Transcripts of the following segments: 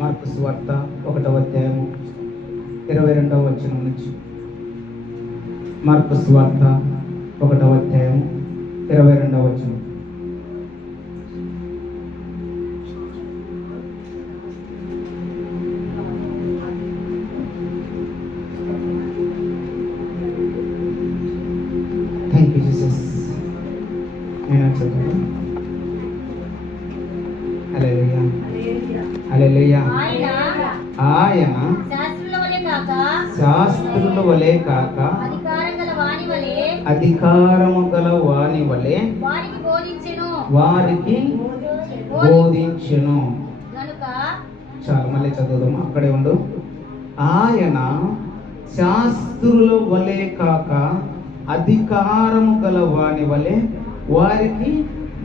Mark సువార్త 1వ అధ్యాయము 22వ వచనం నుంచి. మార్కు సువార్త 1వ అధ్యాయము 22వ వచనం. Thank you Jesus. నేను చదువు. హల్లెలూయా హల్లెలూయా. ఆయన శాస్త్రుల వలె కాక అధికారము గల వాని వలె వారికి బోధించెను. చాలు, మళ్ళీ చదువుదాము, అక్కడే ఉండు. ఆయన శాస్త్రుల వలె కాక అధికారము గల వాని వలె వారికి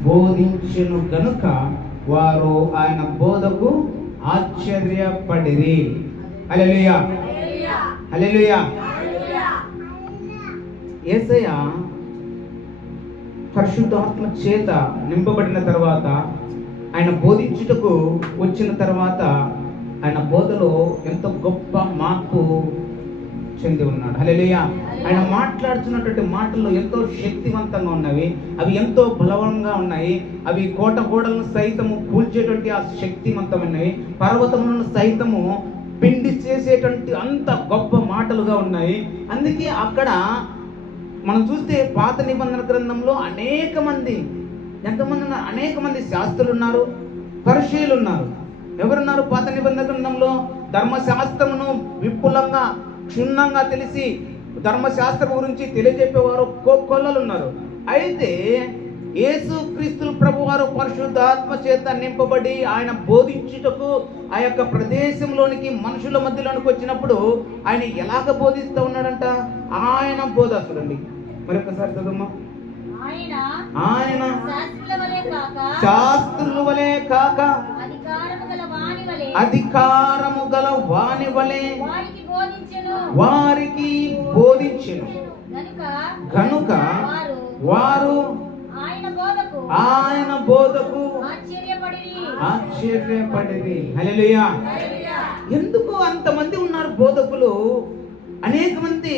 బోధించెను గనుక వారు ఆయన బోధకు ఆశ్చర్యపడిరి. హల్లెలూయా హల్లెలూయా. యేసయ్య పరిశుద్ధాత్మ చేత నింపబడిన తర్వాత, ఆయన బోధించుటకు వచ్చిన తర్వాత ఆయన బోధలో ఎంతో గొప్ప మార్పు చెంది ఉన్నాడు. హల్లెలూయా. ఆయన మాట్లాడుతున్నటువంటి మాటలు ఎంతో శక్తివంతంగా ఉన్నవి, అవి ఎంతో బలవంగా ఉన్నాయి, అవి కోట గోడలను సైతము కూల్చేటువంటి ఆ శక్తివంతమైనవి, పర్వతములను సైతము పిండి చేసేటువంటి అంత గొప్ప మాటలుగా ఉన్నాయి. అందుకే అక్కడ మనం చూస్తే పాత నిబంధన గ్రంథంలో అనేక మంది శాస్త్రులు ఉన్నారు, పరిచయులు ఉన్నారు. ఎవరున్నారు పాత నిబంధన గ్రంథంలో? ధర్మశాస్త్రమును విపులంగా క్షుణ్ణంగా తెలిసి ధర్మశాస్త్రం గురించి తెలియజెప్పేవారు కొల్లలు ఉన్నారు. అయితే యేసు క్రీస్తు ప్రభు వారు పరిశుద్ధాత్మ చేత నింపబడి ఆయన బోధించుటకు ఆ యొక్క ప్రదేశంలోనికి, మనుషుల మధ్యలోనికి వచ్చినప్పుడు ఆయన ఎలాగ బోధిస్తూ ఉన్నాడంట? ఆయన బోధ చూడండి, మరొకసారి చదువుమా. ఆయన శాస్త్రుల వలె కాక అధికారము గల వాని వలె వారికి బోధించెను కనుక వారు ఆయన బోధకు ఆశ్చర్యపడిరి. హల్లెలూయా. ఎందుకు అంతమంది ఉన్నారు బోధకులు? అనేక మంది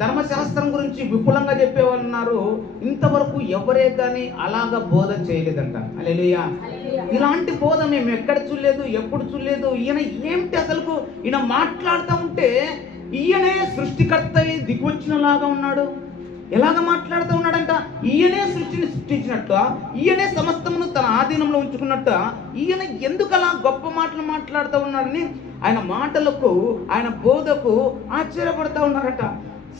ధర్మశాస్త్రం గురించి విపులంగా చెప్పేవాళ్ళు ఉన్నారు. ఇంతవరకు ఎవరే కానీ అలాగా బోధ చేయలేదంట. హల్లెలూయా. ఇలాంటి బోధ మేము ఎక్కడ చూడలేదు, ఎప్పుడు చూడలేదు. ఈయన ఏమిటి అసలు? ఈయన మాట్లాడుతూ ఉంటే ఈయనే సృష్టికర్త దిగొచ్చినలాగా ఉన్నాడు. ఎలాగ మాట్లాడుతూ ఉన్నాడంట? ఈయనే సృష్టిని సృష్టించినట్ట, ఈయనే సమస్తమును తన ఆధీనంలో ఉంచుకున్నట్ట, ఈయన ఎందుకు అలా గొప్ప మాటలు మాట్లాడుతూ ఉన్నాడని ఆయన మాటలకు, ఆయన బోధకు ఆశ్చర్యపడతా ఉన్నారట.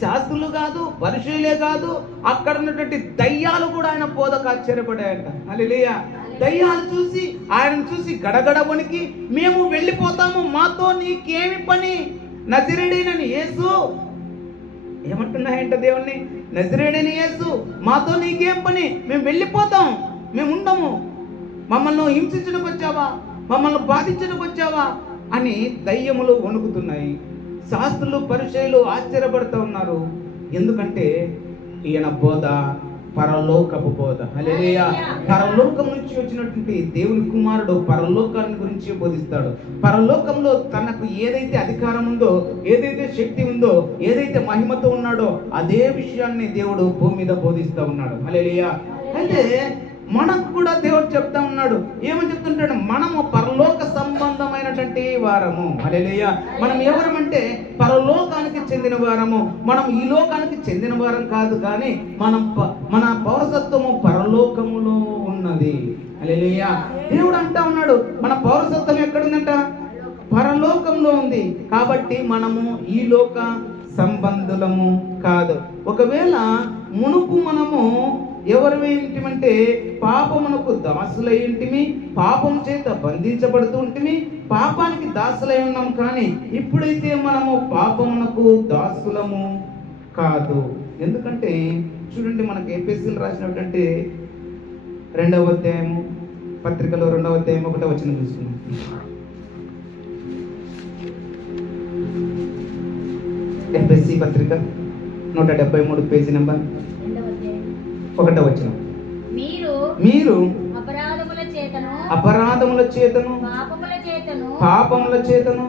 శాస్త్రులు కాదు, పరిచయులే కాదు, అక్కడ ఉన్నటువంటి దయ్యాలు కూడా ఆయన బోధకు ఆశ్చర్యపడాయట. హల్లెలూయా. దయ్యాలు చూసి, ఆయనను చూసి గడగడ వణికి, మేము వెళ్ళిపోతాము, మాతో నీకేమి పని, నజరేయుడైన యేసు. ఏమంటున్నాయంట దేవుణ్ణి? నజరేయుడైన యేసు, మాతో నీకేం పని, మేము వెళ్ళిపోతాం, మేము ఉండము, మమ్మల్ని హింసించడానికి వచ్చావా, మమ్మల్ని బాధించడానికి వచ్చావా అని దయ్యములు వణుకుతున్నాయి. శాస్త్రులు పరిచయులు ఆశ్చర్యపడుతూ ఉన్నారు. ఎందుకంటే ఈయన బోధ పరలోకపు బోధ. హల్లెలూయా. పరలోకం నుంచి వచ్చినటువంటి దేవుని కుమారుడు పరలోకాన్ని గురించి బోధిస్తాడు. పరలోకంలో తనకు ఏదైతే అధికారం ఉందో, ఏదైతే శక్తి ఉందో, ఏదైతే మహిమతో ఉన్నాడో అదే విషయాన్ని దేవుడు భూమి మీద బోధిస్తూ ఉన్నాడు. హల్లెలూయా. అయితే మనకు కూడా దేవుడు చెప్తా ఉన్నాడు. ఏమని చెప్తుంటాడు? మనము పరలోక సంబంధమైనటువంటి వారము. హల్లెలూయా. మనం ఎవరమంటే పరలోకానికి చెందిన వారము. మనం ఈ లోకానికి చెందిన వారం కాదు, కానీ మన పౌరసత్వము పరలోకములో ఉన్నది. హల్లెలూయా. దేవుడు అంటా ఉన్నాడు, మన పౌరసత్వం ఎక్కడుందంట? పరలోకంలో ఉంది. కాబట్టి మనము ఈ లోక సంబంధులము కాదు. ఒకవేళ మునుపు మనము ఎవరివేంటిమంటే పాపమునకు దాసులై ఉంటిమి, పాపం చేత బంధించబడుతూ ఉంటిమి, పాపానికి దాసులై ఉన్నాం. కానీ ఇప్పుడైతే మనము పాపమునకు దాసులము కాదు. ఎందుకంటే చూడండి, మనకి ఎఫెసీయులకు రాసినటువంటి 2వ అధ్యాయము పత్రికలో 2వ అధ్యాయం 1వ వచనం చూస్తున్నాం. ఎఫెసీ పత్రిక 173 పేజీ నెంబర్ 1వ వచనం. మీరు అపరాధముల చేతను పాపముల చేతను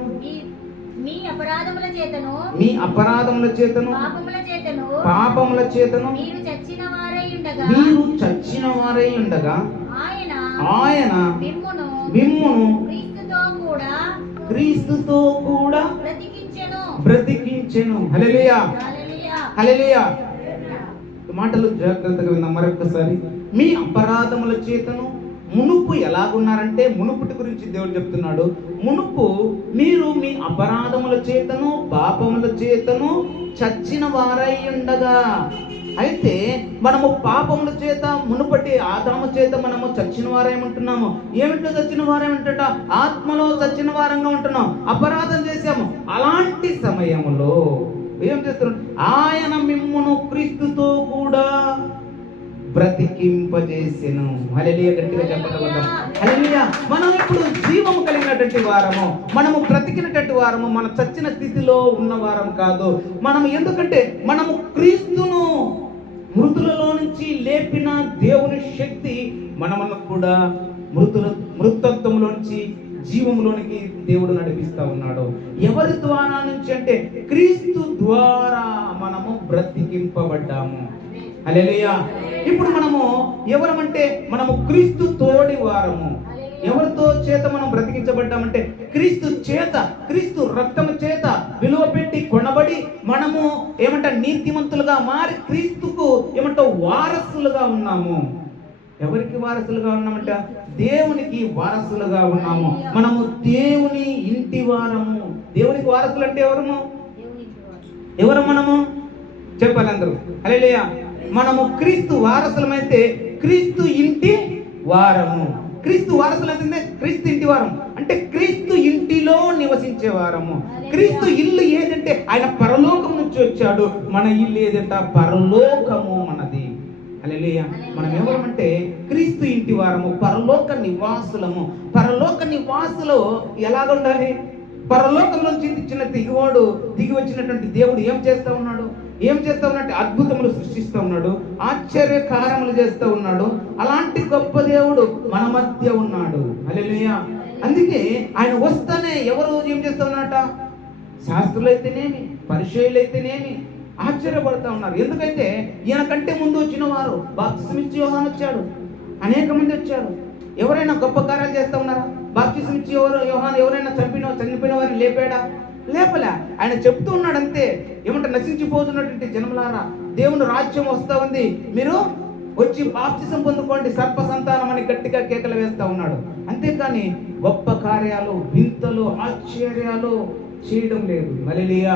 మీ అపరాధముల చేతను మీ అపరాధముల చేతను పాపముల చేతను మీరు చచ్చిన వారై ఉండగా ఆయన మిమ్మును క్రీస్తుతో కూడా బ్రతికించెను. హల్లెలూయా, హల్లెలూయా. మాటలు జాగ్రత్తగా విందాం మరొకసారి. మీ అపరాధముల చేతను మునుపు ఎలాగున్నారంటే, మునుపుటి గురించి దేవుడు చెప్తున్నాడు. మునుపు మీరు మీ అపరాధముల చేతను పాపముల చేతను చచ్చిన వారై ఉండగా. అయితే మనము పాపముల చేత మునుపటి ఆదాము చేత మనము చచ్చిన వారేమంటున్నాము. ఏమిటో చచ్చిన వారేమంటట? ఆత్మలో చచ్చిన వారంగా ఉంటున్నాం. అపరాధం చేశాము. అలాంటి సమయంలో ఏం చేస్తున్నాడు? ఆయన మిమ్మును క్రీస్తుతో కూడా బ్రతికింపజేసెను. హల్లెలూయా, గట్టిగా చెప్పగలుగుతాం. హల్లెలూయా. మనం ఇప్పుడు జీవము కలిగినటువంటి వారము, మనము బ్రతికినటువంటి వారము, మన చచ్చిన స్థితిలో ఉన్న వారం కాదు. మనం ఎందుకంటే మనము క్రీస్తును మృతులలో నుంచి లేపిన దేవుని శక్తి మనమను కూడా మృతత్వంలోంచి జీవంలోనికి దేవుడు నడిపిస్తా ఉన్నాడు. ఎవరి ద్వారా నుంచి అంటే క్రీస్తు ద్వారా మనము బ్రతికింపబడ్డాము. హల్లెలూయా. ఇప్పుడు మనము ఎవరమంటే మనము క్రీస్తు తోడి వారము. ఎవరితో చేత మనం బ్రతికించబడ్డామంటే క్రీస్తు చేత, క్రీస్తు రక్తము చేత విలువ పెట్టి కొనబడి మనము నీతిమంతులుగా మారి క్రీస్తుకు వారసులుగా ఉన్నాము. ఎవరికి వారసులుగా ఉన్నామంట? దేవునికి వారసులుగా ఉన్నాము. మనము దేవుని ఇంటి వారము. దేవునికి వారసులు అంటే ఎవరు మనము? చెప్పాలి అందరూ. హల్లెలూయా. మనము క్రీస్తు వారసులమైతే క్రీస్తు ఇంటి వారము. క్రీస్తు వారసులు అంటే క్రీస్తు ఇంటి వారం అంటే క్రీస్తు ఇంటిలో నివసించే వారము. క్రీస్తు ఇల్లు ఏదంటే ఆయన పరలోకం నుంచి వచ్చాడు. మన ఇల్లు ఏదంట? పరలోకము మనది. హల్లెలూయా. మనం ఎవరమంటే క్రీస్తు ఇంటి వారము, పరలోక నివాసులము. పరలోక నివాసులు ఎలాగ ఉండాలి? పరలోకం నుంచి దిగి వచ్చినటువంటి దేవుడు ఏం చేస్తా ఉన్నాడు? అద్భుతములు సృష్టిస్తూ ఉన్నాడు, ఆశ్చర్య కార్యములు చేస్తూ ఉన్నాడు. అలాంటి గొప్ప దేవుడు మన మధ్య ఉన్నాడు. హల్లెలూయా. అందుకే ఆయన వస్తానే ఎవరు ఏం చేస్తా ఉన్నట? శాస్త్రులు అయితేనేమి, పరిచయులు అయితేనేమి ఆశ్చర్యపడతా ఉన్నారు. ఎందుకంటే ఈయన కంటే ముందు వచ్చిన వారు బాప్తిస్మిచ్చి యోహాను వచ్చాడు, అనేక మంది వచ్చారు. ఎవరైనా గొప్ప కార్యాలు చేస్తా ఉన్నారా? బాప్తిస్మిచ్చి యోహాను ఎవరైనా చనిపోయిన వారిని లేపాడా? లేపలే. ఆయన చెప్తూ ఉన్నాడు అంతే. నశించిపోతున్నటువంటి జనములారా, దేవుని రాజ్యం వస్తా ఉంది, మీరు వచ్చి బాప్తిసం పొందుకోండి సర్ప సంతానం అని గట్టిగా కేకలు వేస్తా ఉన్నాడు. అంతేకాని గొప్ప కార్యాలు, వింతలు, ఆశ్చర్యాలు చేయడం లేదు. హల్లెలూయా.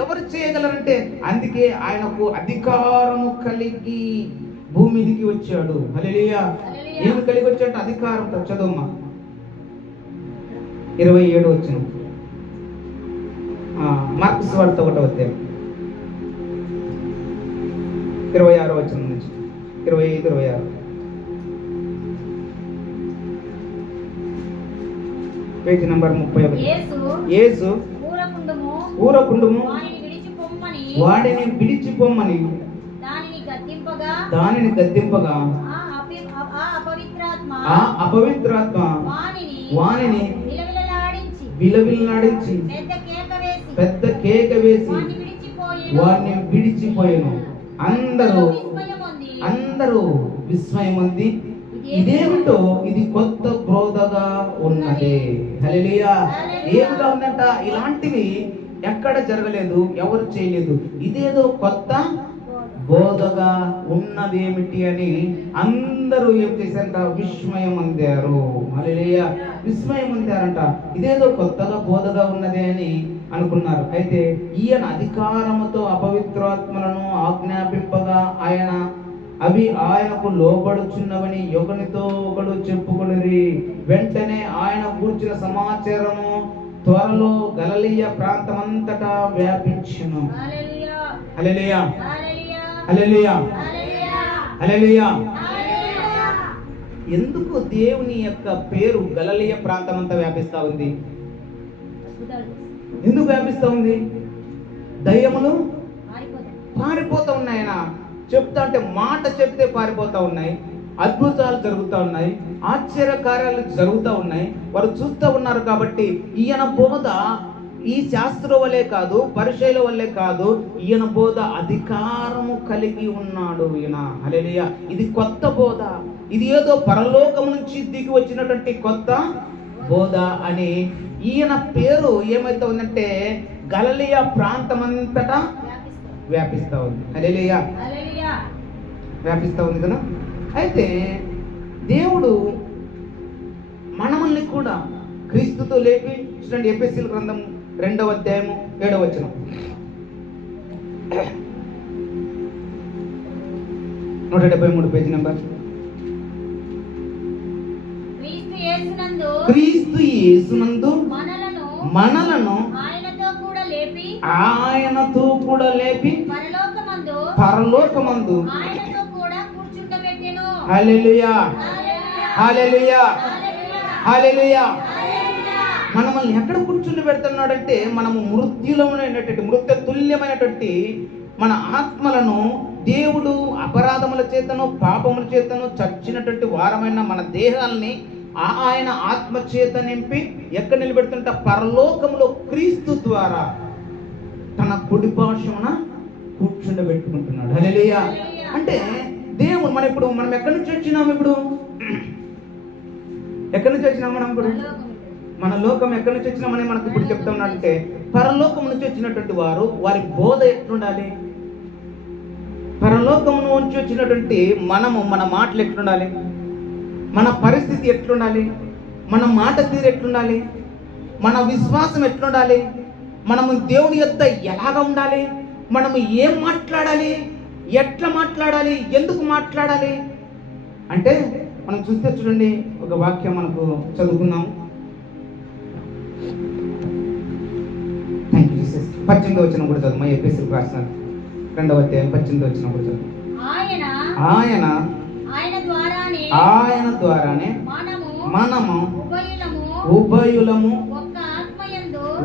ఎవరు చేయగలరంటే అందుకే ఆయనకు అధికారము కలిగి భూమిదికి వచ్చాడు. హల్లెలూయా. ఏమి కలిగి వచ్చాడు? అధికారంతో. చదువుమా 27 వచనం. మార్కు సువార్త 1వ అధ్యాయం 26 వచనం నుంచి 25, 26. Page number 31. యేసు ఊరకుండుము వాడిని విడిచిపోమ్మని దానిని గద్దింపగా ఆ అపవిత్రాత్మ వానిని విలవిల్లాడించి పెద్ద కేక వేసి వారిని విడిచిపోయాను. అందరూ విస్మయం ఉంది. ఇదేమిటో ఇది కొత్త బోధగా ఉన్నదే. హల్లెలూయా. ఏమిగా ఉందంట? ఇలాంటివి ఎక్కడ జరగలేదు, ఎవరు చేయలేదు. ఇదేదో కొత్త బోధగా ఉన్నదేమిటి అని అందరూ ఏం చేశారంట? విస్మయం అందారు. హల్లెలూయా. విస్మయం అందారంట. ఇదేదో కొత్తగా బోధగా ఉన్నదే అని అనుకున్నారు. అయితే ఈయన అధికారముతో అపవిత్రాత్మలను ఆజ్ఞాపింపగా అవి ఆయనకు లోబడుచున్నవని ఒకనితో ఒకడు చెప్పుకొనిరి. వెంటనే ఆయన కూర్చిన సమాచారము త్వరలో గలిలయ ప్రాంతమంతటా వ్యాపించును. హల్లెలూయా, హల్లెలూయా, హల్లెలూయా. ఎందుకు దేవుని యొక్క పేరు గలిలయ ప్రాంతమంతా వ్యాపిస్తా ఉంది? ఎందుకు వ్యాపిస్తా ఉంది? దయ్యములు పారిపోతా ఉన్నాయి. ఆయన చెప్తా అంటే మాట చెప్తే పారిపోతా ఉన్నాయి. అద్భుతాలు జరుగుతూ ఉన్నాయి, ఆశ్చర్యకార్యాలు జరుగుతూ ఉన్నాయి. వారు చూస్తూ ఉన్నారు. కాబట్టి ఈయన బోధ ఈ శాస్త్రం వల్లే కాదు, పరిచయుల వల్లే కాదు, ఈయన బోధ అధికారము కలిగి ఉన్నాడు ఈయన. హల్లెలూయా. ఇది కొత్త బోధ, ఇది ఏదో పరలోకం నుంచి దిగి వచ్చినటువంటి కొత్త బోధ అని ఈయన పేరు ఏమైతే ఉందంటే గలిలయ ప్రాంతమంతటా వ్యాపిస్తూ ఉంది. హల్లెలూయా. హల్లెలూయా. వ్యాపిస్తూ ఉంది కదా. అయితే దేవుడు మనల్ని కూడా క్రీస్తుతో లేపి చూడండి, ఎఫెసీయుల గ్రంథం 2వ అధ్యాయము 7వ వచనం, 173 పేజీ నెంబర్. క్రీస్తు యేసునందు మనలను ఆయనతో కూడా లేపి పరలోకమందు హల్లెలూయా, హల్లెలూయా, హల్లెలూయా. మనల్ని ఎక్కడ కూర్చుని పెడుతున్నాడంటే మనము మృత్య తుల్యమైనటువంటి మన ఆత్మలను దేవుడు అపరాధముల చేతను పాపముల చేతను చచ్చినటువంటి వారమైన మన దేహాల్ని ఆయన ఆత్మ చేత నింపి ఎక్కడ నిలబెడుతుంట పరలోకంలో క్రీస్తు ద్వారా తన కుడి పార్శ్వమున కూర్చుండబెట్టుకుంటున్నాడు. హల్లెలూయా. అంటే దేవుడు మనం ఎక్కడి నుంచి వచ్చినాము? ఇప్పుడు ఎక్కడి నుంచి వచ్చినాము మనం? ఇప్పుడు మన లోకం ఎక్కడి నుంచి వచ్చినామని మనకు ఇప్పుడు చెప్తా ఉన్నాడంటే పరలోకం నుంచి వచ్చినటువంటి వారి బోధ ఎట్లుండాలి? పరలోకం నుంచి వచ్చినటువంటి మన మాటలు ఎట్లుండాలి? మన పరిస్థితి ఎట్లుండాలి? మన మాట తీరు ఎట్లుండాలి? మన విశ్వాసం ఎట్లుండాలి? మనము దేవుని యొద్ద ఎలాగ ఉండాలి? మనము ఏం మాట్లాడాలి? ఎట్లా మాట్లాడాలి? ఎందుకు మాట్లాడాలి అంటే మనం చూస్తే చూడండి, ఒక వాక్యం మనకు చదువుకున్నాం. 18వ వచనం కూడా చదువు. ఎఫెసీయులకు రాసిన 2వ అధ్యాయం 18వ వచనం కూడా చదువు. ఆయన ద్వారానే మనము ఉభయులము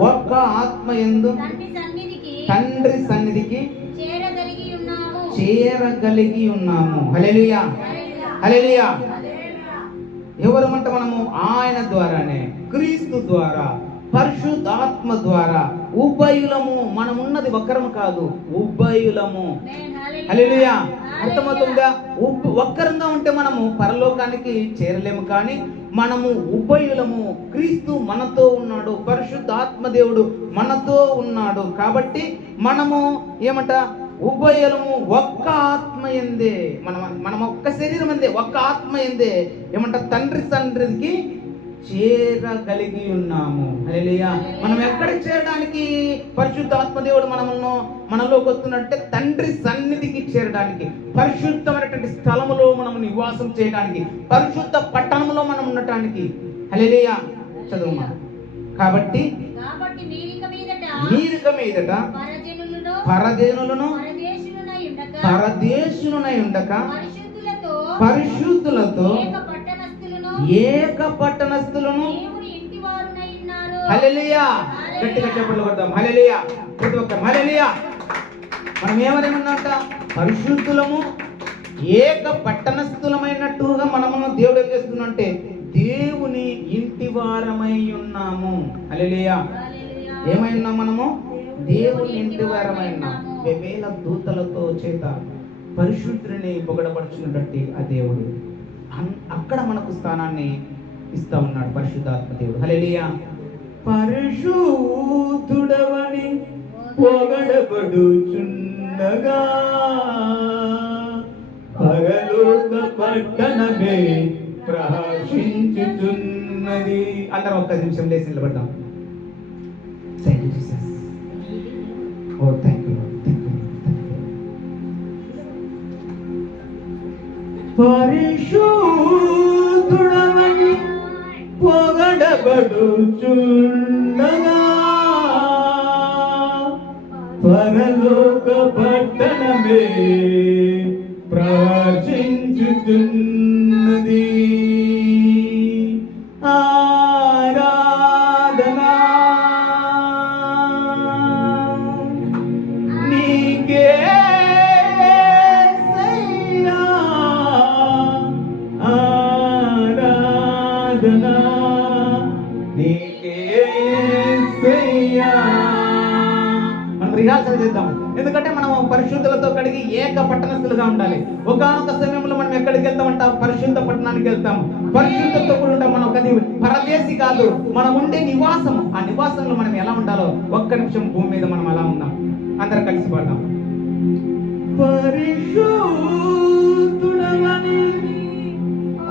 ఒక్క ఆత్మయందు తండ్రి సన్నిధికి చేరగలిగి ఉన్నాము. హల్లెలూయా, హల్లెలూయా. ఎవరమంట? మనము ఆయన ద్వారానే, క్రీస్తు ద్వారా, పరిశుద్ధాత్మ ద్వారా ఉభయులము. మనం ఉన్నది ఒక్కరము కాదు, ఉభయులము. హల్లెలూయా. అర్థమవుతుందా? ఒక్కరంగా ఉంటే మనము పరలోకానికి చేరలేము, కానీ మనము ఉభయులము. క్రీస్తు మనతో ఉన్నాడు, పరిశుద్ధాత్మ దేవుడు మనతో ఉన్నాడు. కాబట్టి మనము ఏమంట? ఉభయులము ఒక్క ఆత్మ ఎందే, మనం ఒక్క శరీరం ఎందే, ఒక్క ఆత్మ ఎందే ఏమంట? తండ్రికి చేరగలిగి ఉన్నాము. హల్లెలూయా. మనం ఎక్కడికి చేరడానికి పరిశుద్ధాత్మ దేవుడు మనలోకి వస్తున్నట్టే తండ్రి సన్నిధికి చేరడానికి, పరిశుద్ధమైనటువంటి స్థలములో మనం నివాసం చేయడానికి, పరిశుద్ధ పట్టణంలో మనం ఉండటానికి. హల్లెలూయా. చదువు. కాబట్టి మీరిక మీదట పరదేశులను ఉండక పరిశుద్ధులతో ఏక పట్టణస్థులను. హల్లెలూయా. గట్టిగా చప్పట్లు కొడదాం. హల్లెలూయా. ప్రతి ఒక్క హల్లెలూయా. మనం ఏమని ఉన్నంట? పరిశుద్ధులము ఏక పట్టణస్థులమైనట్టుగా మనము దేవుడు ఏం చేస్తున్నంటే దేవుని ఇంటి వారమై ఉన్నాము. హల్లెలూయా. ఏమై ఉన్నాం మనము? దేవుని ఇంటి వారమై ఉన్నాం. వేల దూతలతో చేత పరిశుద్ధుని పొగడపడుచున్నటువంటి ఆ దేవుడు అక్కడ మనకు స్థానాన్ని ఇస్తా ఉన్నాడు, పరిశుద్ధాత్మ దేవుడు. హల్లెలూయా. పరిశుద్ధుడవని పొగడబడుచున్నగా పరలోక పట్టణమే ప్రకాశించుచున్నది. అందరం ఒక్క నిమిషం లేచి నిలబడ్డాం. Thank you Jesus. Oh thank you. పరిశుద్ధుడవని పొగడబడుచున్నగా పరలోక పట్టణమే ప్రకాశించుచున్నది. ఆరాధనా నీకే యేసయ్యా. మనం రిహార్సల్ చేద్దాం, ఎందుకంటే మనం పరిశుద్ధులతో కడిగి ఏక పట్టణస్థులుగా ఉండాలి. ఒకానొక సమయంలో మనం ఎక్కడికి వెళ్తామంటాం? పరిశుద్ధ పట్టణానికి వెళ్తాం. పరిశుద్ధతో కూడా ఉంటాం. మనం ఒక పరదేశి కాదు, మనం ఉండే నివాసం. ఆ నివాసంలో మనం ఎలా ఉండాలో ఒక్క నిమిషం భూమి మీద మనం అలా ఉందాం. అందరం కలిసి పాడదాం. పరిశుద్ధుడవని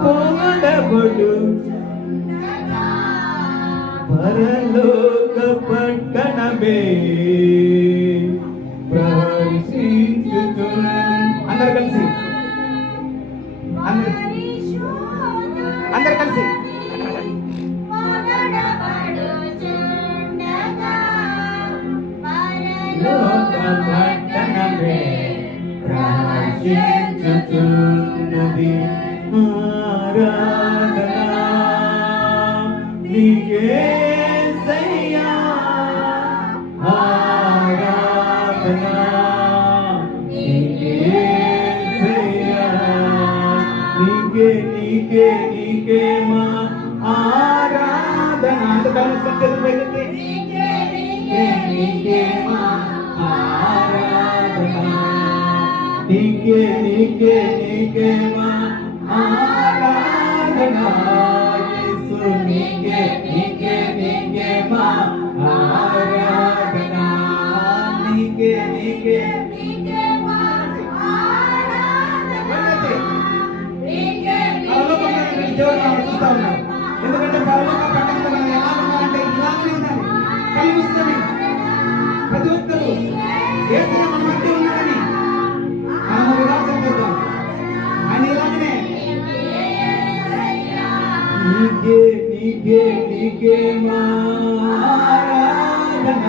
పొగడబడు పరలోక పట్టణమే ప్రవేశించుచు. అందరు కలిసి అందరు కలిసి పరలోక పట్టణమే ప్రవేశించుచున్నది. ఆరాధన నీకేసయ్యా, ఆరాధన నీకేసయ్యా. నీకే నీకే నీకే మా ఆరాధన. నీకే నీకే మా ఆరాధన. నీకే నీకే నీకే మా ఆరాధన. యేసు నీకే నీకే నీకే మా ఆరాధన. నీకే నీకే నీకే మా ఆరాధన. ఎందుకంటే పరలోక పట్టణంలో మనం ఎలా ఉన్నామంటే ఇలాగనే ఉండాలి. కలిగిస్తుంది ప్రతి ఒక్కరు యేసయ్య మన మధ్య ఉన్నాడని మనం విలాసం చేద్దాం. ఆయన ఇలాగనే నీకే నీకే నీకే మా ఆరాధన.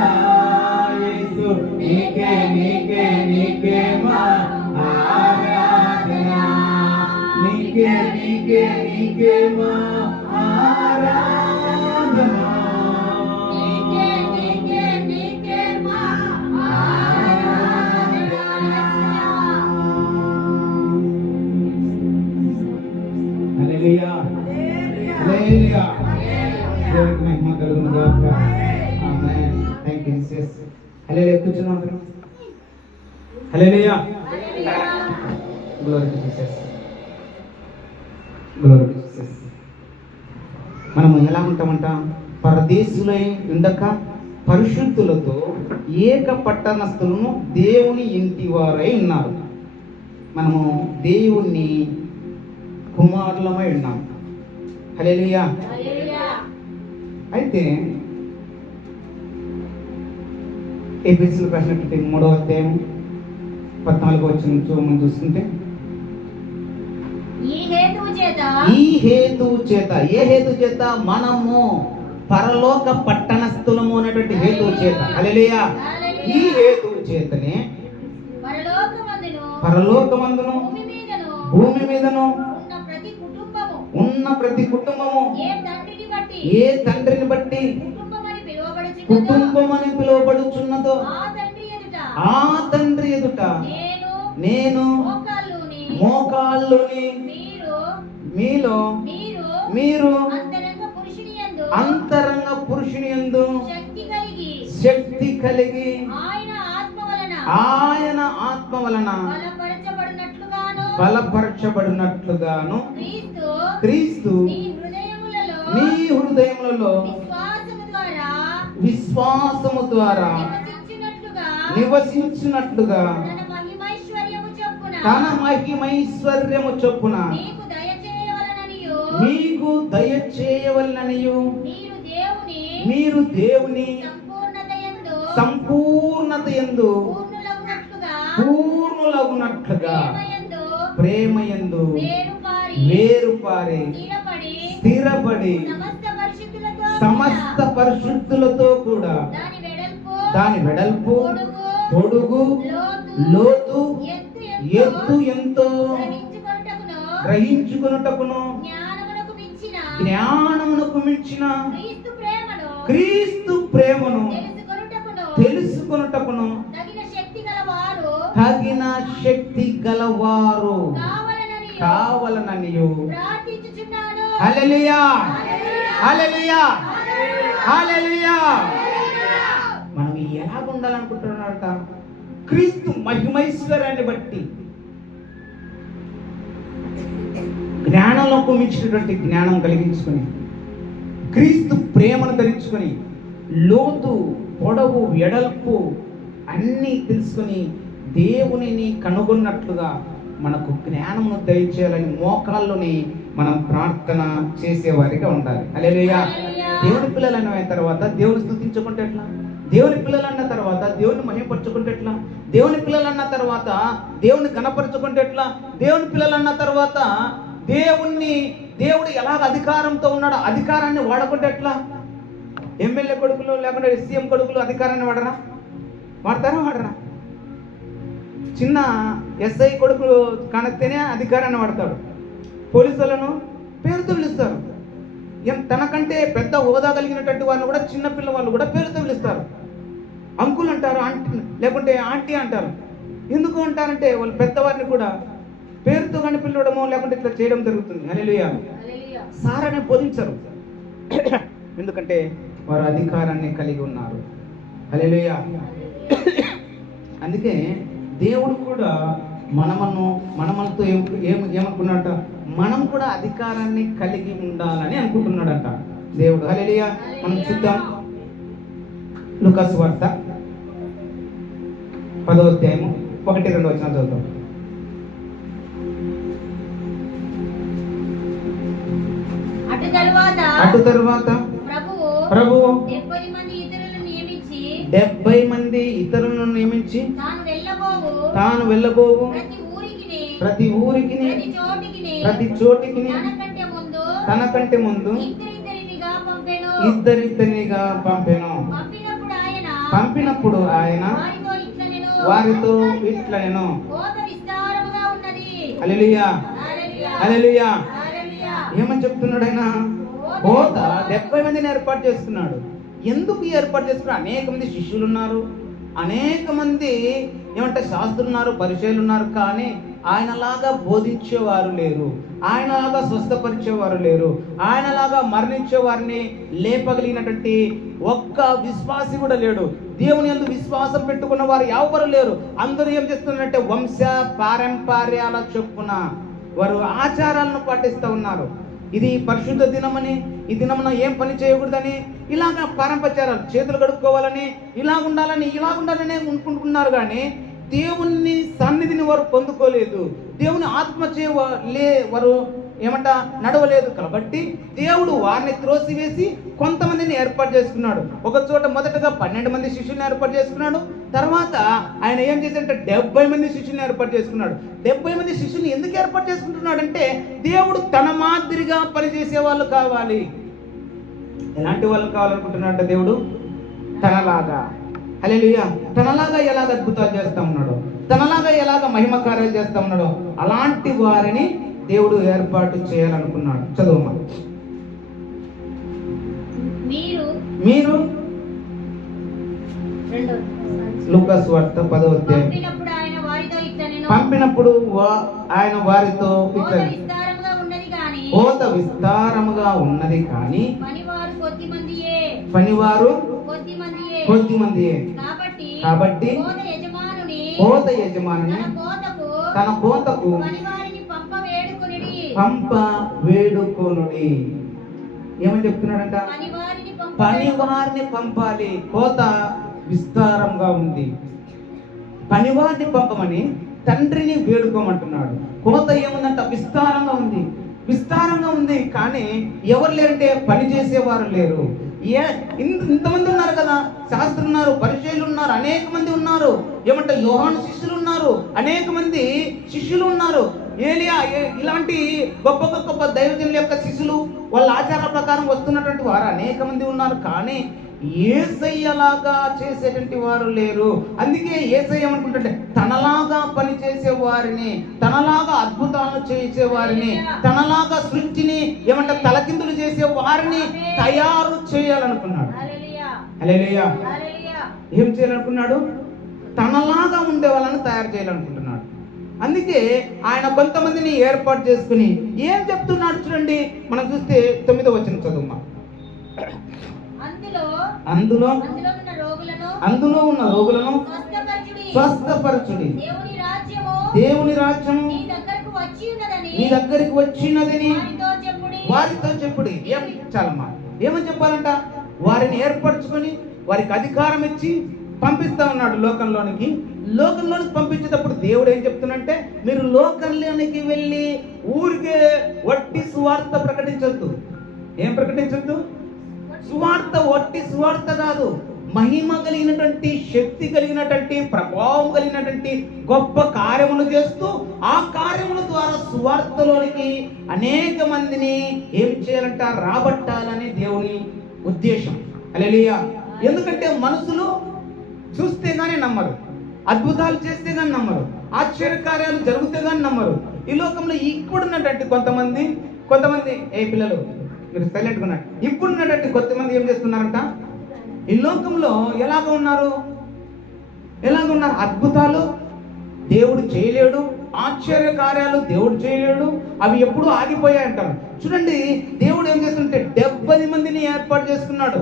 యేసు నీకే నీకే నీకే మా ఆరాధన. నీకే నీకే నీకే మా ఆరాధన. నీకే నీకే నీకే మా ఆరాధన. హల్లెలూయా హల్లెలూయా. దేవునికి మహిమ కలుగును గాక. ఆమేన్. Thank you Jesus. హల్లెలూయా. కూర్చున్నాం అందరం. Hallelujah. Glory to Jesus. Glory to Jesus. మనము ఎలా ఉంటామంట? పరదేశులై ఉండక పరిశుద్ధులతో ఏక పట్టణస్థులను దేవుని ఇంటి వారై ఉన్నారు. మనము దేవుని కుమారులమై ఉన్నాం. హల్లెలూయా. అయితే ఎఫెసీయులకు రాసినటువంటి 3వ అధ్యాయం 14వ వచనం మనం చూస్తుంటే, ఈ హేతువు చేత ఏ హేతు చేత? మనము పరలోక పట్టణస్థులము అనేటువంటి హేతువు చేత. హల్లెలూయా. ఈ హేతువు చేతనే పరలోకమందును భూమి మీదను ఉన్న ప్రతి కుటుంబము ఏ తండ్రిని బట్టి కుటుంబమని పిలువబడుచున్నదో ఆ తండ్రి ఎదుట నేను మోకాళ్ళుని మీలో మీరు అంతరంగ పురుషుని యందు శక్తి కలిగి ఆయన ఆత్మ వలన బలపరచబడినట్లుగాను క్రీస్తు మీ హృదయములలో విశ్వాసము ద్వారా నివసించినట్లుగా తన మహిమైశ్వర్యము చొప్పున మీకు దయచేయవలననియు మీరు దేవుని సంపూర్ణతయందు పూర్ణులగునట్లుగా ప్రేమయందు వేరుపారి స్థిరపడి సమస్త పరిశుద్ధులతో కూడా దాని వెడల్పు పొడుగు లోతు ఎత్తు ఎంతో గ్రహించుకొనుటకును జ్ఞానమునకు మించిన క్రీస్తు ప్రేమను తెలుసుకొనుటకును తగిన శక్తి గలవారు కావాలననియు. హల్లెలూయా హల్లెలూయా హల్లెలూయా. మనం ఎలాగ ఉండాలనుకుంటున్నారట? క్రీస్తు మహిమైశ్వర్యాన్ని బట్టి జ్ఞానంలోకి మించినటువంటి జ్ఞానం కలిగించుకొని, క్రీస్తు ప్రేమను ధరించుకొని, లోతు పొడవు వెడల్పు అన్నీ తెలుసుకొని దేవునిని కనుగొన్నట్లుగా మనకు జ్ఞానమును దయచేయాలని మోకాల్లోని మనం ప్రార్థన చేసేవారిగా ఉండాలి. హల్లెలూయా. దేవుని పిల్లలు అయిన తర్వాత దేవుని స్తుతించుకుంటే ఎట్లా? దేవుని పిల్లలు అన్న తర్వాత దేవుని మహిమపరచుకుంటే ఎట్లా? దేవుని పిల్లలు అన్న తర్వాత దేవుని కనపరచుకుంటే ఎట్లా? దేవుని పిల్లలు అన్న తర్వాత దేవుడు ఎలాగ అధికారంతో ఉన్నాడో అధికారాన్ని వాడకుంటే ఎట్లా? ఎమ్మెల్యే కొడుకులు లేకుంటే సీఎం కొడుకులు అధికారాన్ని వాడరా? చిన్న ఎస్ఐ కొడుకు కనెక్తేనే అధికారాన్ని వాడతాడు. పోలీసులను పేరుతో పిలుస్తారు. తనకంటే పెద్ద హోదా కలిగినటువంటి వాళ్ళు కూడా చిన్న పిల్లవాళ్ళు కూడా పేరుతో పిలుస్తారు. అంకుల్ అంటారు, ఆంటీ లేకుంటే ఆంటీ అంటారు. ఎందుకు అంటారంటే వాళ్ళు పెద్దవారిని కూడా పేరుతో కానీ పిలవడమో లేకుంటే ఇట్లా చేయడం జరుగుతుంది. హల్లెలూయా. సార్ అని బోధించరు, ఎందుకంటే వారు అధికారాన్ని కలిగి ఉన్నారు. హల్లెలూయా. అందుకే దేవుడు కూడా మనతో ఏమనుకున్నాడట? మనం కూడా అధికారాన్ని కలిగి ఉండాలని అనుకుంటున్నాడట దేవుడు. హల్లెలూయా. మనం చూద్దాం లూకాసు వార్త 10వ అధ్యాయము 1-2 వచనాలు చదువుతాం. అటు తరువాత ప్రభువు 70 మంది ఇతరులను నియమించి తాను వెళ్ళబోవు ప్రతి ఊరికి ప్రతి చోటికి తనకంటే ముందు ఇద్దరిద్దరినిగా పంపెను. పంపినప్పుడు ఆయన వారితో ఇట్లనెను. హల్లెలూయా. హల్లెలూయా. ఏమని చెప్తున్నాడు ఆయన? బోధ 70 మందిని ఏర్పాటు చేసుకున్నాడు. ఎందుకు ఏర్పాటు చేసుకున్నాడు? అనేక మంది శిష్యులు ఉన్నారు, అనేక మంది శాస్త్రులు ఉన్నారు, పరిచయాలు ఉన్నారు. కానీ ఆయనలాగా బోధించేవారు లేరు, ఆయనలాగా స్వస్థపరిచేవారు లేరు, ఆయనలాగా మరణించే వారిని లేపగలిగినటువంటి ఒక్క విశ్వాసి కూడా లేడు. దేవుని యందు విశ్వాసం పెట్టుకున్న వారు ఎవరు లేరు. అందరూ ఏం చేస్తున్నారంటే వంశ పారంపర్యాల చొప్పున వారు ఆచారాలను పాటిస్తూ ఉన్నారు. ఇది పరిశుద్ధ దినమని, ఈ దినమున ఏం పని చేయకూడదని, ఇలాగ పారంపర్యాలు, చేతులు కడుక్కోవాలని, ఇలా ఉండాలని అనుకుంటున్నారు. కానీ దేవుని సన్నిధిని వారు పొందుకోలేదు, దేవుని ఆత్మ వారు నడవలేదు. కాబట్టి దేవుడు వారిని త్రోసివేసి కొంతమందిని ఏర్పాటు చేసుకున్నాడు. ఒక చోట మొదటగా 12 మంది శిష్యుల్ని ఏర్పాటు చేసుకున్నాడు. తర్వాత ఆయన ఏం చేశాడంటే 70 మంది శిష్యుల్ని ఏర్పాటు చేసుకున్నాడు. 70 మంది శిష్యుల్ని ఎందుకు ఏర్పాటు చేసుకుంటున్నాడు అంటే దేవుడు తన మాదిరిగా పనిచేసే వాళ్ళు కావాలి. ఎలాంటి వాళ్ళు కావాలనుకుంటున్నాడంటే దేవుడు తనలాగా. హల్లెలూయా. తనలాగా ఎలాగ అద్భుతాలు చేస్తా ఉన్నాడో, తనలాగా ఎలాగ మహిమ కార్యాలు చేస్తా ఉన్నాడో అలాంటి వారిని దేవుడు ఏర్పాటు చేయాలనుకున్నాడు. చదువు. మీరు లూకాసు వార్త 10వ అధ్యాయం. పంపినప్పుడు ఆయన వారితో బోధ విస్తారముగా ఉన్నది కానీ పనివారు కొద్దిమందియే. కాబట్టి బోధ యజమానుని తన కోతకు పంప వేడుకొనుడి. ఏమని చెప్తున్నాడంట? పనివారిని పంపాలి. కోత విస్తారంగా ఉంది, పనివారిని పంపమని తండ్రిని వేడుకోమంటున్నాడు. కోత ఏముందంట? విస్తారంగా ఉంది కానీ ఎవరు లేరంటే పని చేసేవారు లేరు. ఇంతమంది ఉన్నారు కదా, శాస్త్రులు ఉన్నారు, పరిచయులు ఉన్నారు, అనేక మంది ఉన్నారు. యోహాను శిష్యులు ఉన్నారు, అనేక మంది శిష్యులు ఉన్నారు. ఏలియా ఇలాంటి గొప్ప గొప్ప దైవజనుల యొక్క శిష్యులు వాళ్ళ ఆచారాల ప్రకారం వస్తున్నటువంటి వారు అనేక మంది ఉన్నారు. కానీ యేసయ్యలాగా చేసేటువంటి వారు లేరు. అందుకే యేసయ్య ఏమనుకుంటుంటే తనలాగా పని చేసే వారిని, తనలాగా అద్భుతాలు చేసే వారిని, తనలాగా సృష్టిని తలకిందులు చేసే వారిని తయారు చేయాలనుకున్నాడు. హల్లెలూయా. ఏం చేయాలనుకున్నాడు? తనలాగా ఉండే వాళ్ళని తయారు చేయాలనుకుంటున్నాడు. అందుకే ఆయన కొంతమందిని ఏర్పాటు చేసుకుని ఏం చెప్తున్నాడు చూడండి. మనం చూస్తే 9వ వచనం చదువు. అందులో అందులో ఉన్న రోగులను స్వస్థపరచుడి. దేవుని రాజ్యము నీ దగ్గరికి వచ్చినదని వారితో చెప్పుడి. చాలమ్మా, ఏమని చెప్పాలంట? వారిని ఏర్పరచుకొని వారికి అధికారం ఇచ్చి పంపిస్తా ఉన్నాడు లోకంలోనికి పంపించేటప్పుడు దేవుడు ఏం చెప్తున్నంటే, మీరు లోకంలోనికి వెళ్ళి ఊరికే వట్టి సువార్త ప్రకటించొద్దు. ఏం ప్రకటించొద్దు? సువార్త, వట్టి సువార్త కాదు, మహిమ కలిగినటువంటి, శక్తి కలిగినటువంటి, ప్రభావం కలిగినటువంటి గొప్ప కార్యములు చేస్తూ ఆ కార్యముల ద్వారా సువార్తలోనికి అనేక మందిని ఏం చేయాలంట? రాబట్టాలని దేవుని ఉద్దేశం. హల్లెలూయా. ఎందుకంటే మనుషులు చూస్తే గానీ నమ్మరు, అద్భుతాలు చేస్తే గానీ నమ్మరు, ఆశ్చర్యకార్యాలు జరిగితే గానీ నమ్మరు. ఈ లోకంలో ఇప్పుడున్నటువంటి కొంతమంది ఏ పిల్లలు మీరు సైలెంట్గా ఉన్నారు, ఇప్పుడున్నటువంటి కొంతమంది ఏం చేస్తున్నారంట? ఈ లోకంలో ఎలాగ ఉన్నారు? అద్భుతాలు దేవుడు చేయలేడు, ఆశ్చర్య కార్యాలు దేవుడు చేయలేడు, అవి ఎప్పుడు ఆగిపోయాయి అంటారు. చూడండి, దేవుడు ఏం చేస్తుంటే 70 మందిని ఏర్పాటు చేసుకున్నాడు.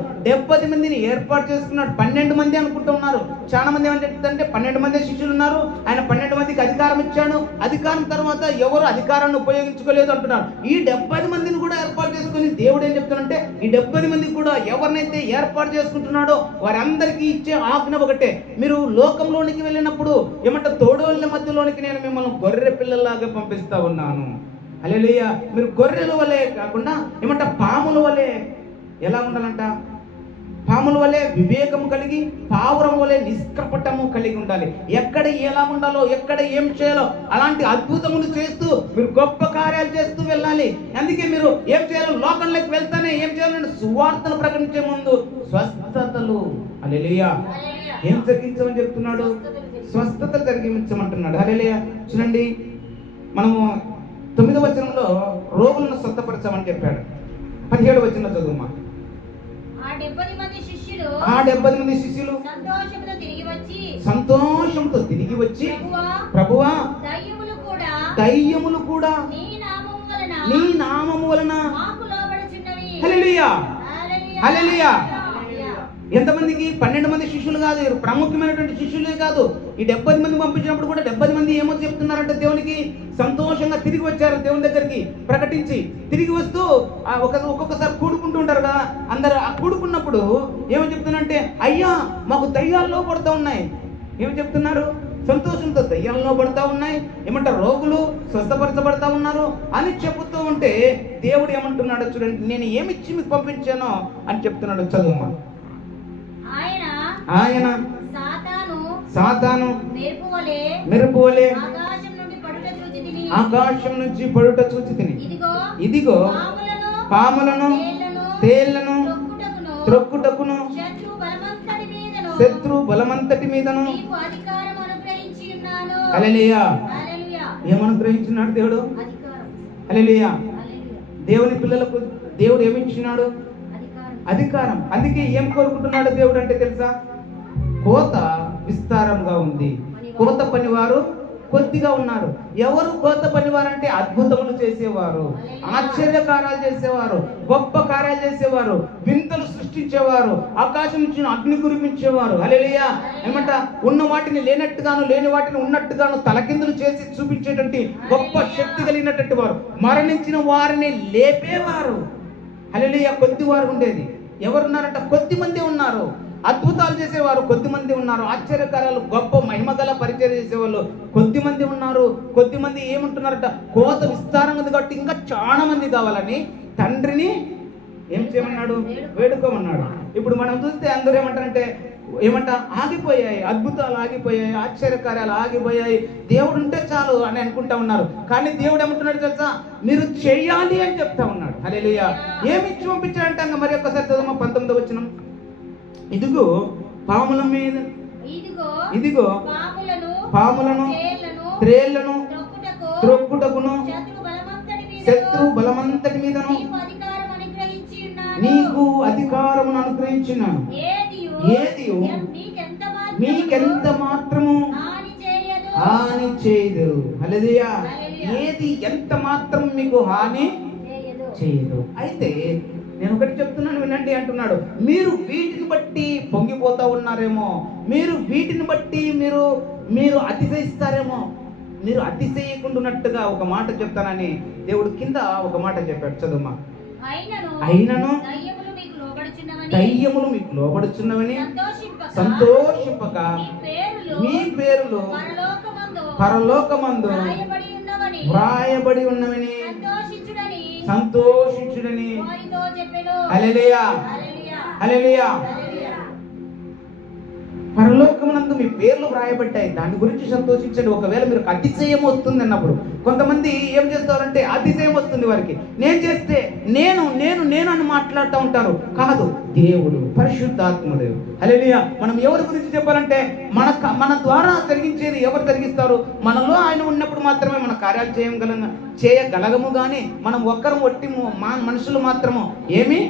12 మంది అనుకుంటున్నారు. చాలా మంది ఏమంటే 12 మంది శిష్యులు ఉన్నారు, ఆయన 12 మందికి అధికారం ఇచ్చాడు. అధికారం తర్వాత ఎవరు అధికారాన్ని ఉపయోగించుకోలేదు అంటున్నారు. ఈ 70 మందిని కూడా ఏర్పాటు చేసుకుని దేవుడు ఏం చెప్తాడంటే, ఈ 70 మందికి కూడా ఎవరినైతే ఏర్పాటు చేసుకుంటున్నాడో వారందరికీ ఇచ్చే ఆజ్ఞ ఒకటే, మీరు లోకంలోనికి వెళ్ళినప్పుడు ఏమంటే తోడోళ్ళ మధ్యలోనికి నేను మిమ్మల్ని గొర్రె పిల్లల్లాగా పంపిస్తా ఉన్నాను. హల్లెలూయా. మీరు గొర్రెల వలె కాకుండా ఏమంట పాముల వలె ఎలా ఉండాలంట? పాముల వలె వివేకము కలిగి, పావురం వలె నిష్కపటము కలిగి ఉండాలి. ఎక్కడ ఎలా ఉండాలో, ఎక్కడ ఏం చేయాలో అలాంటి అద్భుతములు చేస్తూ మీరు గొప్ప కార్యాలు చేస్తూ వెళ్ళాలి. అందుకే మీరు ఏం చేయాలో, లోకంలోకి వెళ్తానే ఏం చేయాలంటే సువార్తను ప్రకటించే ముందు స్వస్థతలు. హల్లెలూయా. ఏం జరిగించమని చెప్తున్నాడు? స్వస్థతలు జరిగించమంటున్నాడు. హల్లెలూయా. చూడండి, మనము 9వ వచనంలో రోగులను స్వస్థపరచమని చెప్పాడు. 17వ వచనంలో చదువుమా. ఆ 70 మంది శిష్యులు సంతోషంతో తిరిగి వచ్చి, ప్రభువా, దయ్యములు కూడా నీ నామము వలన. హల్లెలూయా. హల్లెలూయా. ఎంతమందికి? 12 మంది శిష్యులు కాదు, ప్రాముఖ్యమైనటువంటి శిష్యులే కాదు. ఈ 70 మంది పంపించినప్పుడు కూడా 70 మంది ఏమో చెప్తున్నారంటే, దేవునికి సంతోషంగా తిరిగి వచ్చారు. దేవుని దగ్గరికి ప్రకటించి తిరిగి వస్తూ ఒక్కొక్కసారి కూడుకుంటూ ఉంటారు కదా అందరు. ఆ కూడుకున్నప్పుడు ఏమో చెప్తున్నారంటే, అయ్యా మాకు దయ్యాల్లో పడుతూ ఉన్నాయి. ఏమి చెప్తున్నారు? సంతోషంతో దయ్యాల్లో పడుతూ ఉన్నాయి, ఏమంటారు రోగులు స్వస్థపరచబడతా ఉన్నారు అని చెబుతూ ఉంటే దేవుడు ఏమంటున్నాడో చూడండి, నేను ఏమిచ్చి మీకు పంపించానో అని చెప్తున్నాడు. చదువు. ఆయన సాతాను మెరుపు వలె ఆకాశం నుంచి పడుట చూచి తిని, ఇదిగో పాములను తేళ్లను త్రొక్కుటకును శత్రు బలమంతటి మీదను. హల్లెలూయా. ఏమనుగ్రహించినాడు దేవుడు? హల్లెలూయా. దేవుని పిల్లలకు దేవుడు ఏమిచ్చినాడు? అధికారం. అందుకే ఏం కోరుకుంటున్నాడు దేవుడు అంటే తెలుసా? కోత విస్తారంగా ఉంది, కోత పనివారు కొద్దిగా ఉన్నారు. ఎవరు కోత పనివారు అంటే అద్భుతములు చేసేవారు, ఆశ్చర్యకార్యాలు చేసేవారు, గొప్ప కార్యాలు చేసేవారు, వింతలు సృష్టించేవారు, ఆకాశం నుంచి అగ్ని కురిపించేవారు. హల్లెలూయా. ఏమంట? ఉన్న వాటిని లేనట్టుగాను, లేని వాటిని ఉన్నట్టుగాను తలకిందులు చేసి చూపించేటువంటి గొప్ప శక్తి కలిగినటువంటి వారు, మరణించిన వారిని లేపేవారు. హల్లెలూయా. కొద్ది వారు ఉండేది. ఎవరున్నారంట? కొద్ది మంది ఉన్నారు. అద్భుతాలు చేసేవారు కొద్ది మంది ఉన్నారు, ఆశ్చర్యకారాలు గొప్ప మహిమగల పరిచయం చేసేవాళ్ళు కొద్ది మంది ఉన్నారు. కొద్ది మంది ఏమంటున్నారట? కోత విస్తారంగా ఉంది కాబట్టి ఇంకా చాలా మంది కావాలని తండ్రిని ఏం చేయమన్నాడు? వేడుకోమన్నాడు. ఇప్పుడు మనం చూస్తే అందరూ ఏమంటారంటే, ఆగిపోయాయి, అద్భుతాలు ఆగిపోయాయి, ఆశ్చర్యకార్యాలు ఆగిపోయాయి, దేవుడు ఉంటే చాలు అని అనుకుంటా ఉన్నారు. కానీ దేవుడు ఏమంటున్నాడు తెలుసా? మీరు చెయ్యాలి అని చెప్తా ఉన్నాడు. హల్లెలూయా. ఏమి ఇచ్చి పంపించాడంటే మరి ఒక్కసారి చదువు 19వ వచనం. ఇదిగో పాముల మీద, ఇదిగో పాములను త్రేళ్లను త్రొక్కుటకును శత్రు బలమంతటి మీదను నీకు అధికారమును అనుగ్రహించినాను. ఏది మీకెంత మాత్రము హాని చేయదు. హల్లెలూయా. ఏది ఎంత మాత్రం మీకు హాని చేయదు. అయితే నేను ఒకటి చెప్తున్నాను వినండి అంటున్నాడు. మీరు వీటిని బట్టి పొంగిపోతా ఉన్నారేమో, మీరు వీటిని బట్టి మీరు అతిశయిస్తారేమో. మీరు అతిశయకుండా ఉన్నట్టుగా ఒక మాట చెప్తానని దేవుడు కింద ఒక మాట చెప్పాడు. చదువుమా. అయినను దయ్యములు మీకు లోబడుచున్నవని సంతోషింపక మీ పేరులు పరలోకమందు వ్రాయబడి ఉన్నవని సంతోషించుడని. హల్లెలూయా, హల్లెలూయా. పరలోకమునందు మీ పేర్లు వ్రాయబడ్డాయి, దాని గురించి సంతోషించండి. ఒకవేళ మీరు అతిశయం వస్తుంది అన్నప్పుడు కొంతమంది ఏం చేస్తారంటే అతిశయం వస్తుంది వారికి, నేను చేస్తే నేను నేను నేను అని మాట్లాడుతూ ఉంటారు. కాదు, దేవుడు పరిశుద్ధాత్ముడు. హల్లెలూయా. మనం ఎవరి గురించి చెప్పాలంటే మన ద్వారా జరిగించేది ఎవరు జరిగిస్తారు? మనలో ఆయన ఉన్నప్పుడు మాత్రమే మన కార్యాలు చేయగలగము. కానీ మనం ఒక్కరం ఒట్టి మనుషులు మాత్రము ఏమీ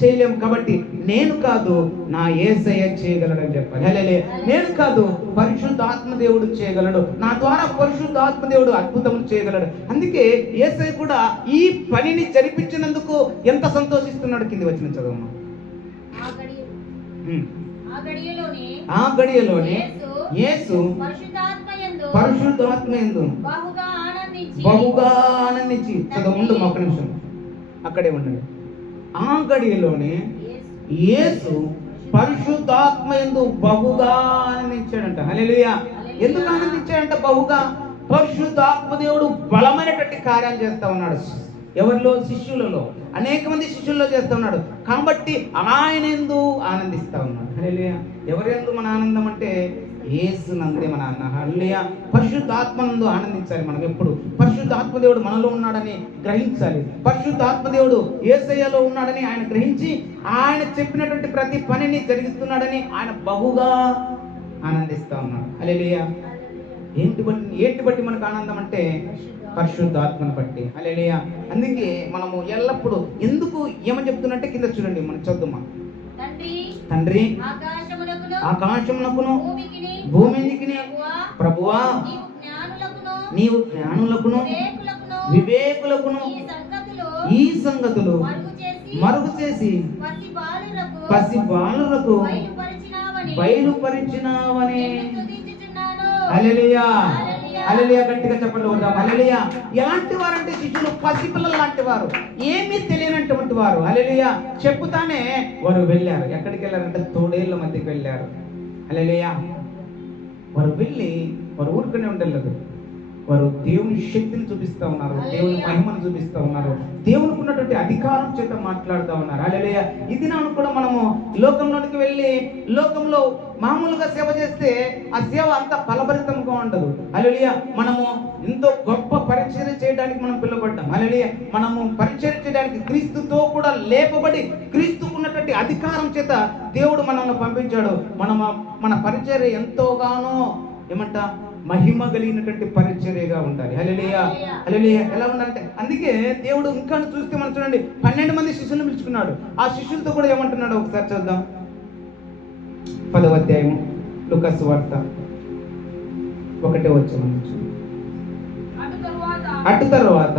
చేయలేము. కాబట్టి నేను కాదు, నా యేసయ్య చేయగలడని చెప్పాలి. హల్లెలూయా. నేను కాదు, పరిశుద్ధాత్మ దేవుడు చేయగలడు. నా ద్వారా పరిశుద్ధాత్మ దేవుడు అద్భుతములు చేయగలడు. అందుకే యేసయ్య కూడా ఈ పనిని జరిపించినందుకు ఎంత సంతోషిస్తున్నాడు. కింది వచ్చిన చదవమ్మా. ఆ గడియలోనే యేసు పరిశుద్ధాత్మయందు బహుగా ఆనందించి చదవండి. ఒక్క నిమిషం అక్కడే ఉండండి. ఆ గడియలోనే యేసు పరిశుద్ధాత్మయందు బహుగా ఆనందించాడంట. హల్లెలూయా. ఎందుకు ఆనందించాడంట బహుగా? పరిశుద్ధాత్మ దేవుడు బలమైనటువంటి కార్యాలు చేస్తా ఉన్నాడు. ఎవరిలో? శిష్యులలో. అనేక మంది శిష్యుల్లో చేస్తా ఉన్నాడు. కాబట్టి ఆయన ఎందు ఆనందిస్తా ఉన్నాడు. హల్లెలూయా. ఎవరెందు మన ఆనందం అంటే యేసు నందే మన అన్న. హల్లెలూయా. పరిశుద్ధాత్మనందు ఆనందించాలి మనం ఎప్పుడు. పరిశుద్ధాత్మ దేవుడు మనలో ఉన్నాడని గ్రహించాలి. పరిశుద్ధాత్మ దేవుడు యేసయ్యలో ఉన్నాడని ఆయన గ్రహించి ఆయన చెప్పినటువంటి ప్రతి పనిని జరిగిస్తున్నాడని ఆయన బహుగా ఆనందిస్తా ఉన్నాడు. హల్లెలూయా. ఏంటి బట్టి మనకు ఆనందం అంటే పరిశుద్ధాత్మను బట్టి. హల్లెలూయా. అందుకే మనము ఎల్లప్పుడూ ఎందుకు ఏమని చెప్తున్నట్టే కింద చూడండి, మనం చదువుమా. తండ్రి ఆకాశమునకును భూమికిని ప్రభువా, నీవు జ్ఞానులకును వివేకులకును ఈ సంగతులు మరుగు చేసి పసి బాలులకు బయలుపరిచినావని. హల్లెలూయా, హల్లెలూయా. గట్టిగా చెప్పండి. హల్లెలూయా. ఎలాంటి వారంటే శిష్యులు పసిపిల్లలు లాంటి వారు, ఏమీ తెలియనటువంటి వారు. హల్లెలూయా. చెప్పుతానే వారు వెళ్ళారు. ఎక్కడికి వెళ్ళారంటే తోడేళ్ల మధ్యకి వెళ్ళారు. హల్లెలూయా. వారు వెళ్ళి వారు ఊరుకునే ఉండలేదు. వారు దేవుని శక్తిని చూపిస్తా ఉన్నారు, దేవుని మహిమను చూపిస్తా ఉన్నారు, దేవునికి ఉన్నటువంటి అధికారం చేత మాట్లాడుతూ ఉన్నారు. హల్లెలూయా. ఇది నాను కూడా మనము లోకంలోనికి వెళ్ళి లోకంలో మామూలుగా సేవ చేస్తే ఆ సేవ అంత ఫలభరితంగా ఉండదు. హల్లెలూయా. మనము ఎంతో గొప్ప పరిచర్య చేయడానికి మనం పిలువబడ్డాం. హల్లెలూయా. మనము పరిచర్య చేయడానికి క్రీస్తుతో కూడా లేపబడి క్రీస్తుకు ఉన్నటువంటి అధికారం చేత దేవుడు మనల్ని పంపించాడు. మన పరిచర్య ఎంతోగానో ఏమంట మహిమ కలిగినటువంటి పరిచర్యగా ఉండాలి. హల్లెలూయా, హల్లెలూయా. ఎలా ఉండాలంటే అందుకే దేవుడు ఇంకా చూస్తే మనం చూడండి 12 మంది శిష్యులను పిలుచుకున్నాడు. ఆ శిష్యులతో కూడా ఏమంటున్నాడు ఒకసారి చూద్దాం. 10వ అధ్యాయం లూకా సువార్త 1వ వచనం. అటు తరువాత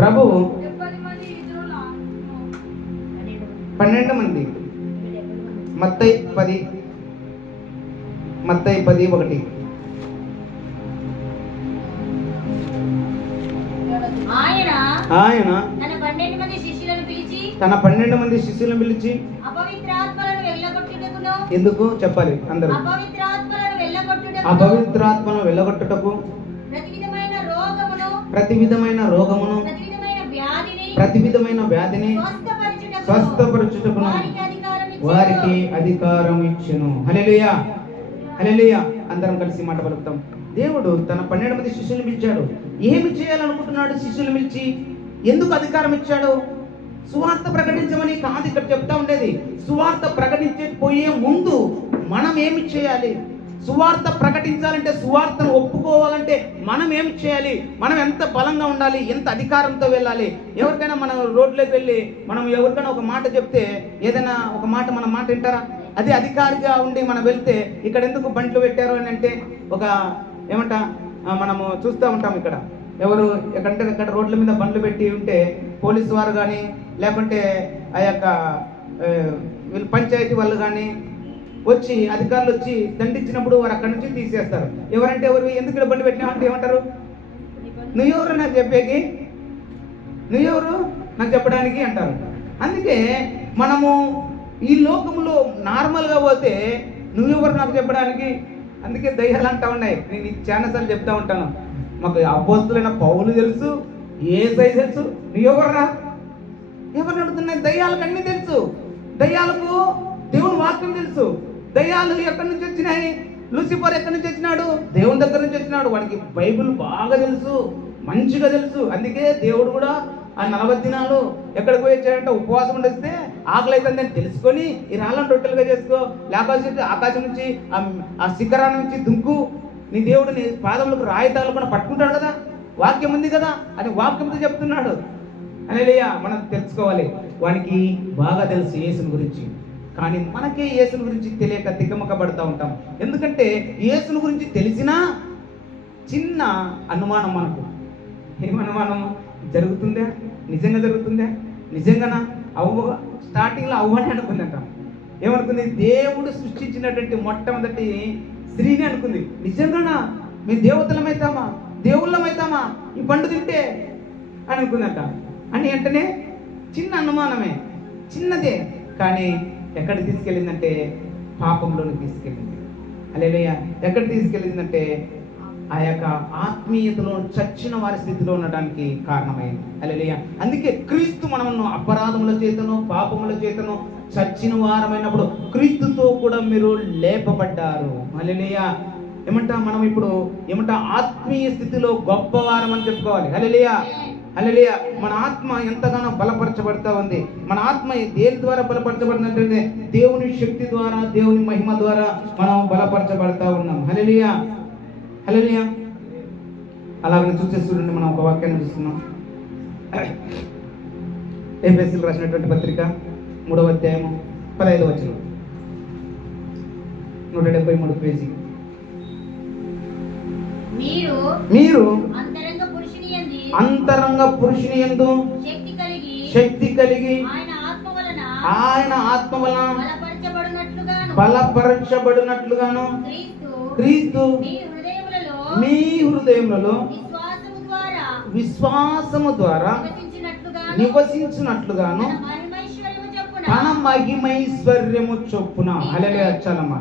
ప్రభువు 12 మంది మత్తయి 10:1 ఆయన తన 12 మంది శిష్యులను పిలిచి ఎందుకు చెప్పాలి అందరూ? అపవిత్రాత్మను వెళ్ళగొట్టుటకు, ప్రతి విధమైన రోగమును ప్రతి విధమైన వ్యాధిని స్వస్థపరచుటకు వారికి అధికారం ఇచ్చెను. హల్లెలూయా, హల్లెలూయా. అందరం కలిసి మాట పలుకుతాం. దేవుడు తన 12 మంది శిష్యులను పిలిచాడు. ఏమి చేయాలనుకుంటున్నాడు? శిష్యులు పిలిచి ఎందుకు అధికారం ఇచ్చాడు? సువార్త ప్రకటించమని కాదు ఇక్కడ చెప్తా ఉండేది. సువార్త ప్రకటించకపోయే ముందు మనం ఏమి చేయాలి? సువార్త ప్రకటించాలంటే, సువార్తను ఒప్పుకోవాలంటే మనం ఏం చేయాలి? మనం ఎంత బలంగా ఉండాలి? ఎంత అధికారంతో వెళ్ళాలి? ఎవరికైనా మనం రోడ్లోకి వెళ్ళి మనం ఎవరికైనా ఒక మాట చెప్తే, ఏదైనా ఒక మాట మన మాట వింటారా? అదే అధికారిగా ఉండి మనం వెళ్తే ఇక్కడ ఎందుకు బండ్లు పెట్టారు అని అంటే ఒక ఏమంట మనము చూస్తూ ఉంటాం. ఇక్కడ ఎవరు ఎక్కడ రోడ్ల మీద బండ్లు పెట్టి ఉంటే పోలీసు వారు కానీ లేకుంటే ఆ యొక్క వీళ్ళు పంచాయతీ వాళ్ళు కానీ వచ్చి అధికారులు వచ్చి దండించినప్పుడు వారు అక్కడి నుంచి తీసేస్తారు. ఎవరంటే ఎవరు, ఎందుకు ఇక్కడ బండి పెట్టినామంటే ఏమంటారు, నువ్వెవరు నాకు చెప్పేకి, నువ్వెవరు నాకు చెప్పడానికి అంటారు. అందుకే మనము ఈ లోకంలో నార్మల్గా పోతే నువ్వెవరు నాకు చెప్పడానికి, అందుకే దయ్యాలు అంటా ఉన్నాయి. నేను ఈ చాలాసార్లు చెప్తా ఉంటాను, మాకు అపోస్తులైన పౌలు తెలుసు, యేసయ్య తెలుసు, నువ్వెవర్రా ఎవరిని అడుగుతున్నాయి? దయ్యాలకు అన్నీ తెలుసు. దయ్యాలకు దేవుని వాక్యం తెలుసు. దయ్యాలు ఎక్కడి నుంచి వచ్చినాయి, లూసిఫర్ ఎక్కడి నుంచి వచ్చినాడు, దేవుని దగ్గర నుంచి వచ్చినాడు. వాడికి బైబిల్ బాగా తెలుసు, మంచిగా తెలుసు. అందుకే దేవుడు కూడా ఆ 40 దినాలు ఎక్కడికి పోయి వచ్చాడంటే ఉపవాసం ఉండేస్తే ఆకలి అవుతుందని తెలుసుకొని ఈ రాళ్ళను రొట్టెలుగా చేసుకో, లేకపోతే ఆకాశం నుంచి ఆ శిఖరాన్ని నుంచి దుంకు, నీ దేవుడు నీ పాదములకు రాయి తగలకుండా పట్టుకుంటాడు కదా, వాక్యం ఉంది కదా అని వాక్యంతో చెప్తున్నాడు. హల్లెలూయా. మనం తెలుసుకోవాలి. వానికి బాగా తెలుసు యేసుని గురించి, కానీ మనకే యేసుని గురించి తెలియక తికమకబడతా ఉంటాం. ఎందుకంటే యేసుని గురించి తెలిసినా చిన్న అనుమానం మనకు. ఏమనుమానం? జరుగుతుందా, నిజంగా జరుగుతుందా, నిజంగానా? స్టార్టింగ్లో అవ్వని అనుకుందంట. ఏమనుకుంది? దేవుడు సృష్టించినటువంటి మొట్టమొదటి స్త్రీని అనుకుంది. నిజంగానా మేము దేవతలమైతామా, దేవుళ్ళమైతామా ఈ పండు తింటే అని అనుకుందంట. అని వెంటనే చిన్న అనుమానమే, చిన్నదే, కానీ ఎక్కడ తీసుకెళ్ళిందంటే పాపంలోకి తీసుకెళ్ళింది. హల్లెలూయా. ఎక్కడ తీసుకెళ్ళిందంటే ఆ యొక్క ఆత్మీయతలో చచ్చిన వారి స్థితిలో ఉండడానికి కారణమైంది. హల్లెలూయా. అందుకే క్రీస్తు మనము అపరాధముల చేతను పాపముల చేతను చచ్చిన వారమైనప్పుడు క్రీస్తుతో కూడా మీరు లేపబడ్డారు. హల్లెలూయా. ఏమంటా మనం ఇప్పుడు ఏమంటా ఆత్మీయ స్థితిలో గొప్పవారం అని చెప్పుకోవాలి. హల్లెలూయా. హల్లెలూయా. మన ఆత్మ ఎంతగానో బలపరచబడతా ఉంది. మన ఆత్మ దేని ద్వారా బలపరచబడినట్టే దేవుని శక్తి ద్వారా, దేవుని మహిమ ద్వారా మనం బలపరచబడతా ఉన్నాం. హల్లెలూయా. హల్లెలూయా. అలాగే చూసే చూడండి, మనం ఒక వాక్యాన్ని చూస్తున్నాం. ఎఫెసీయులకు రాసినటువంటి పత్రిక 3వ అధ్యాయము 15వ వచనం, 173 పేజీ. మీరు అంతరంగ పురుషుని యందు శక్తి కలిగి ఆయన ఆత్మ వలన బలపరచబడినట్లుగాను క్రీస్తు మీ హృదయములలో విశ్వాసము ద్వారా నివసించినట్లుగాను తన మహిమైశ్వర్యము చొప్పున. హల్లెలూయా. చాలమ్మా.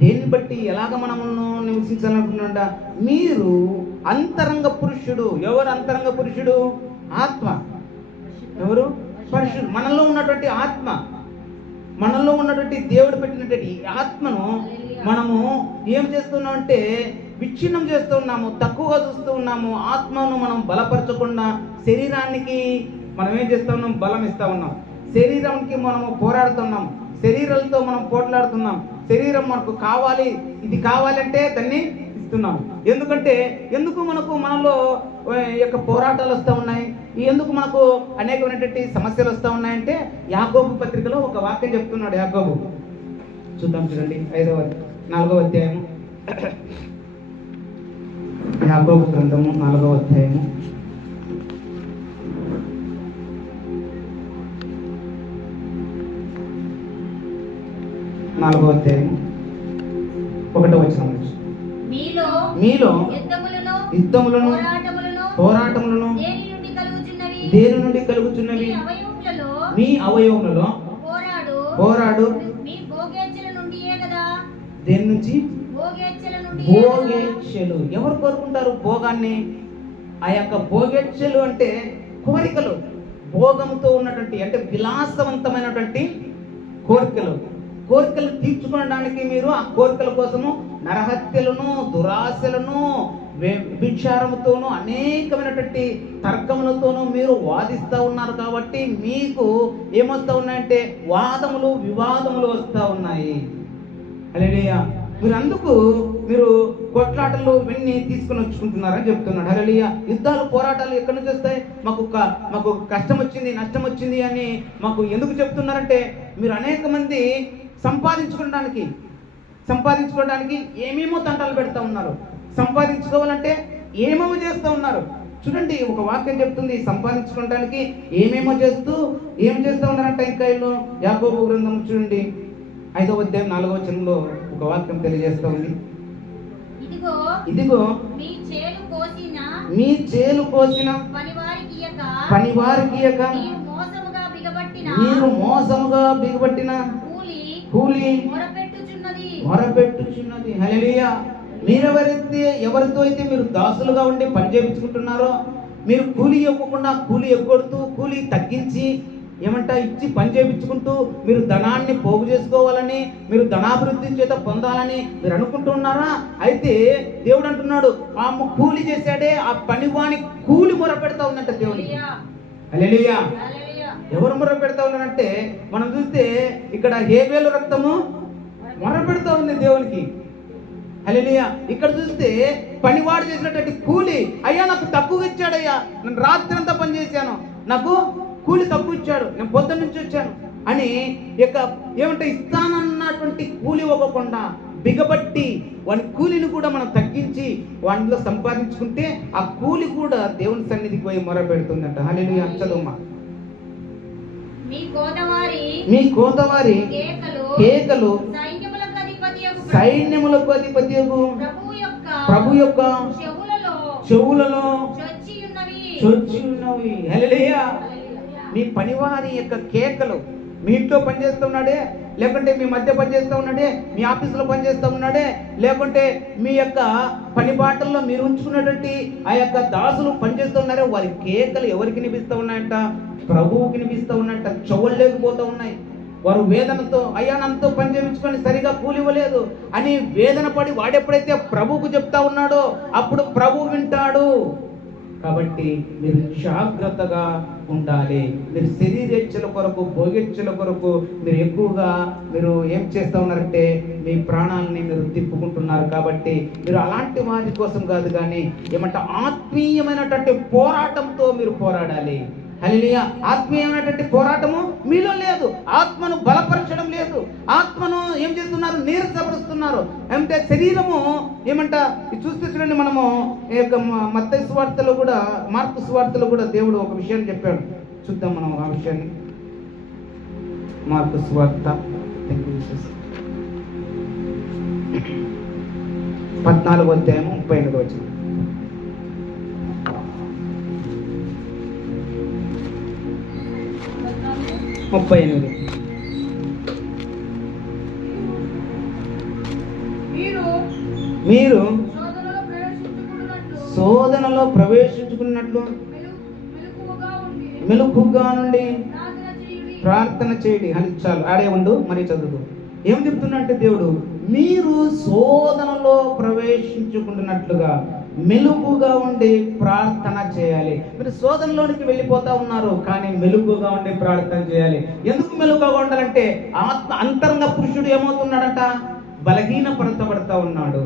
దేన్ని బట్టి ఎలాగ మనము నివసించాలనుకున్నా? మీరు అంతరంగ పురుషుడు. ఎవరు అంతరంగ పురుషుడు? ఆత్మ. ఎవరు? పరిశుద్ధుడు. మనలో ఉన్నటువంటి ఆత్మ, మనలో ఉన్నటువంటి దేవుడు పెట్టినటువంటి ఆత్మను మనము ఏం చేస్తున్నాం అంటే విచ్ఛిన్నం చేస్తూ ఉన్నాము, తక్కువగా చూస్తూ ఉన్నాము. ఆత్మను మనం బలపరచకుండా శరీరానికి మనం ఏం చేస్తూ ఉన్నాం? బలం ఇస్తూ ఉన్నాం. శరీరానికి మనము పోరాడుతున్నాం, శరీరాలతో మనం పోట్లాడుతున్నాం. శరీరం మనకు కావాలి, ఇది కావాలంటే దాన్ని ఇస్తున్నాం. ఎందుకు మనలో యొక్క పోరాటాలు వస్తూ ఉన్నాయి, ఎందుకు మనకు అనేకమైనటువంటి సమస్యలు వస్తూ ఉన్నాయంటే యాకోబు పత్రికలో ఒక వాక్యం చెప్తున్నాడు. యాకోబు చూద్దాం, చూడండి 4వ అధ్యాయము. యాకోబు గ్రంథము 4వ అధ్యాయము 1వ వచనం. మీలో యుద్ధములను పోరాటములను దేని నుండి కలుగుచున్నవి? మీ అవయవములలో పోరాడు. దేని నుంచి? భోగేచ్ఛలు. ఎవరు కోరుకుంటారు భోగాన్ని? ఆ యొక్క భోగేచ్ఛలు అంటే కోరికలు, భోగంతో ఉన్నటువంటి అంటే విలాసవంతమైనటువంటి కోరికలు తీర్చుకోవడానికి మీరు ఆ కోరికల కోసము నరహత్యలను, దురాశలను, వ్యభిచారముతోనూ అనేకమైనటువంటి తర్కములతోనూ మీరు వాదిస్తూ ఉన్నారు. కాబట్టి మీకు ఏమొస్తా ఉన్నాయంటే వాదములు, వివాదములు వస్తూ ఉన్నాయి. హల్లెలూయా. మీరు కొట్లాటలు ఇవన్నీ తీసుకుని వచ్చుకుంటున్నారని చెప్తున్నాడు. హల్లెలూయా. యుద్ధాలు, పోరాటాలు ఎక్కడి నుంచి వస్తాయి? మాకు కష్టం వచ్చింది, నష్టం వచ్చింది అని మాకు ఎందుకు చెప్తున్నారంటే మీరు అనేక మంది సంపాదించుకోవడానికి ఏమేమో తంటాలు పెడతా ఉన్నారు. సంపాదించుకోవాలంటే ఏమేమో చేస్తూ ఉన్నారు. చూడండి, ఒక వాక్యం చెప్తుంది, సంపాదించుకోవడానికి ఏం చేస్తూ ఉన్నారంట. ఇంకా వీళ్ళు యాకోబు గ్రంథం చూడండి 5వ అధ్యాయం 4వ వచనంలో ఒక వాక్యం తెలియజేస్తూ ఉంది. ఇదిగో మీ చేలు కోసిన పనివారికి ఇయ్యక మీరు మోసముగా బిగబట్టిన కూలి మొరపెట్టుచున్నది. హల్లెలూయా. ఎవరితో అయితే మీరు దాసులుగా ఉండి పని చేయించుకుంటున్నారో, మీరు కూలి ఇవ్వకుండా కూలి ఎగ్గొడుతూ కూలి తగ్గించి ఇచ్చి పని చేయించుకుంటూ మీరు ధనాన్ని పోగు చేసుకోవాలని, మీరు ధనాభివృద్ధి చేత పొందాలని మీరు అనుకుంటున్నారా? అయితే దేవుడు అంటున్నాడు, ఆ కూలి చేశాడే ఆ పనివాని కూలి మొర పెడతా ఉందంట దేవునికి. హల్లెలూయా. ఎవరు మొర పెడతా ఉన్నారంటే, మనం చూస్తే ఇక్కడ హేబేలు రక్తము మొర పెడతా ఉంది దేవునికి. హల్లెలూయా. ఇక్కడ చూస్తే పనివాడు చేసినటువంటి కూలి, అయ్యా నాకు తక్కువ ఇచ్చాడయ్యా, నేను రాత్రి అంతా పని చేశాను, నాకు కూలి తక్కువ ఇచ్చాడు, నేను పొద్దున్న నుంచి వచ్చాను అని ఇస్తానన్నటువంటి కూలి ఇవ్వకుండా బిగబట్టి వాని కూలిని కూడా మనం తగ్గించి వాటిలో సంపాదించుకుంటే ఆ కూలి కూడా దేవుని సన్నిధికి పోయి మొర పెడుతుందంట. హల్లెలూయా. చదువుమా. మీ కోతవారి కేకలు సైన్యములకు అధిపతియగు ప్రభు యొక్క చెవులలో చొచ్చి ఉన్నవి. హల్లెలూయా. మీ పనివారి యొక్క కేకలు, మీ ఇంట్లో పనిచేస్తున్నాడే, లేకుంటే మీ మధ్య పనిచేస్తూ ఉన్నాడే, మీ ఆఫీసులో పనిచేస్తూ ఉన్నాడే, లేకుంటే మీ యొక్క పని బాటల్లో మీరు ఉంచుకున్నటువంటి ఆ యొక్క దాసులు పనిచేస్తున్నారే, వారి కేకలు ఎవరికి వినిపిస్తూ ఉన్నాయంట? ప్రభువుకి వినిపిస్తూ ఉన్నాయంట. చెవులు లేకపోతూ ఉన్నాయి. వారు వేదనతో, అయ్యా నన్నతో పని చేయించుకొని సరిగా కూలివ్వలేదు అని వేదన పడి వాడెప్పుడైతే ప్రభువుకు చెప్తా ఉన్నాడో అప్పుడు ప్రభు వింటాడు. కాబట్టి మీరు జాగ్రత్తగా ఉండాలి. మీరు శరీరేచ్ఛల కొరకు, భోగేచ్ఛల కొరకు మీరు ఎక్కువగా ఏం చేస్తూ ఉన్నారంటే మీ ప్రాణాలని మీరు తిప్పుకుంటున్నారు. కాబట్టి మీరు అలాంటి వారి కోసం కాదు, కానీ ఆత్మీయమైనటువంటి పోరాటంతో మీరు పోరాడాలి. హల్లెలూయా. ఆత్మీయమైనటువంటి పోరాటము మీలో లేదు, ఆత్మను బలపరచడం లేదు, ఆత్మను ఏం చేస్తున్నారు? నీరసపరుస్తున్నారు. అంటే శరీరము చూస్తే చూడండి, మనము మత్తయి సువార్తలో కూడా, మార్కు సువార్తలో కూడా దేవుడు ఒక విషయాన్ని చెప్పాడు. చూద్దాం మనం ఆ విషయాన్ని. మార్కు సువార్త 14వ అధ్యాయం 38వ వచనం. మీరు శోధనలో ప్రవేశించుకున్నట్లు మెలకుగా నుండి ప్రార్థన చేయండి అని. చాలు, ఆడే ఉండు, మరి చదువు. ఏం చెప్తున్నట్టే దేవుడు, మీరు శోధనలో ప్రవేశించుకుంటున్నట్లుగా మెలుగుగా ఉండి ప్రార్థన చేయాలి. మీరు శోధనలోనికి వెళ్ళిపోతా ఉన్నారు, కానీ మెలుగుగా ఉండి ప్రార్థన చేయాలి. ఎందుకు మెలుగుగా ఉండాలంటే అంతరంగ పురుషుడు ఏమవుతున్నాడట? బలహీనపరచబడతా ఉన్నాడు.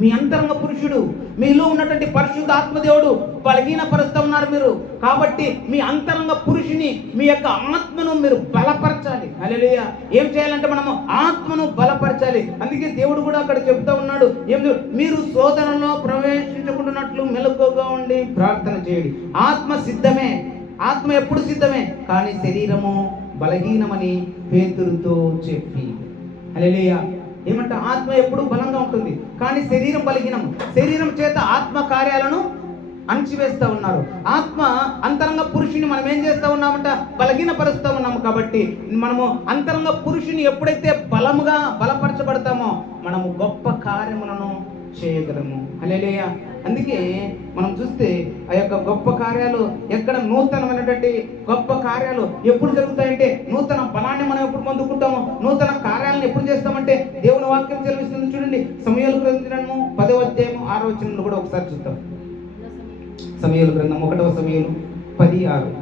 మీ అంతరంగ పురుషుడు, మీలో ఉన్నటువంటి పరిశుద్ధ ఆత్మదేవుడు బలహీనపరుస్తూ ఉన్నారు మీరు. కాబట్టి మీ అంతరంగ పురుషుని, మీ యొక్క ఆత్మను మీరు బలపరచాలి. హల్లెలూయా. ఏం చేయాలంటే మనము ఆత్మను బలపరచాలి. అందుకే దేవుడు కూడా అక్కడ చెప్తా ఉన్నాడు, మీరు శోధనలో ప్రవేశించుకుంటున్నట్లు మెలకువగా ఉండి ప్రార్థన చేయండి. ఆత్మ సిద్ధమే, ఆత్మ ఎప్పుడు సిద్ధమే, కానీ శరీరము బలహీనమని పేతురుతో చెప్పి. హల్లెలూయా. ఆత్మ ఎప్పుడు బలంగా ఉంటుంది, కానీ శరీరం బలహీనం. శరీరం చేత ఆత్మ కార్యాలను అణచివేస్తూ ఉన్నారు. ఆత్మ అంతరంగ పురుషుని మనం ఏం చేస్తూ ఉన్నామంట? బలహీనపరుస్తూ ఉన్నాము. కాబట్టి మనము అంతరంగ పురుషుని ఎప్పుడైతే బలపరచబడతామో మనము గొప్ప కార్యములను చేయగలము. హల్లెలూయా. అందుకే మనం చూస్తే ఆ యొక్క గొప్ప కార్యాలు ఎక్కడ, నూతనమైనటువంటి గొప్ప కార్యాలు ఎప్పుడు జరుగుతాయంటే, నూతన బలాన్ని మనం ఎప్పుడు పొందుకుంటామో, నూతన కార్యాలను ఎప్పుడు చేస్తామంటే దేవుని వాక్యం తెలివిస్తుంది. చూడండి, సమూయేలు గ్రంథము 10వ అధ్యాయం 6వ వచనంలో కూడా ఒకసారి చూద్దాం. సమూయేలు గ్రంథం 1వ సమూయేలు 10:6.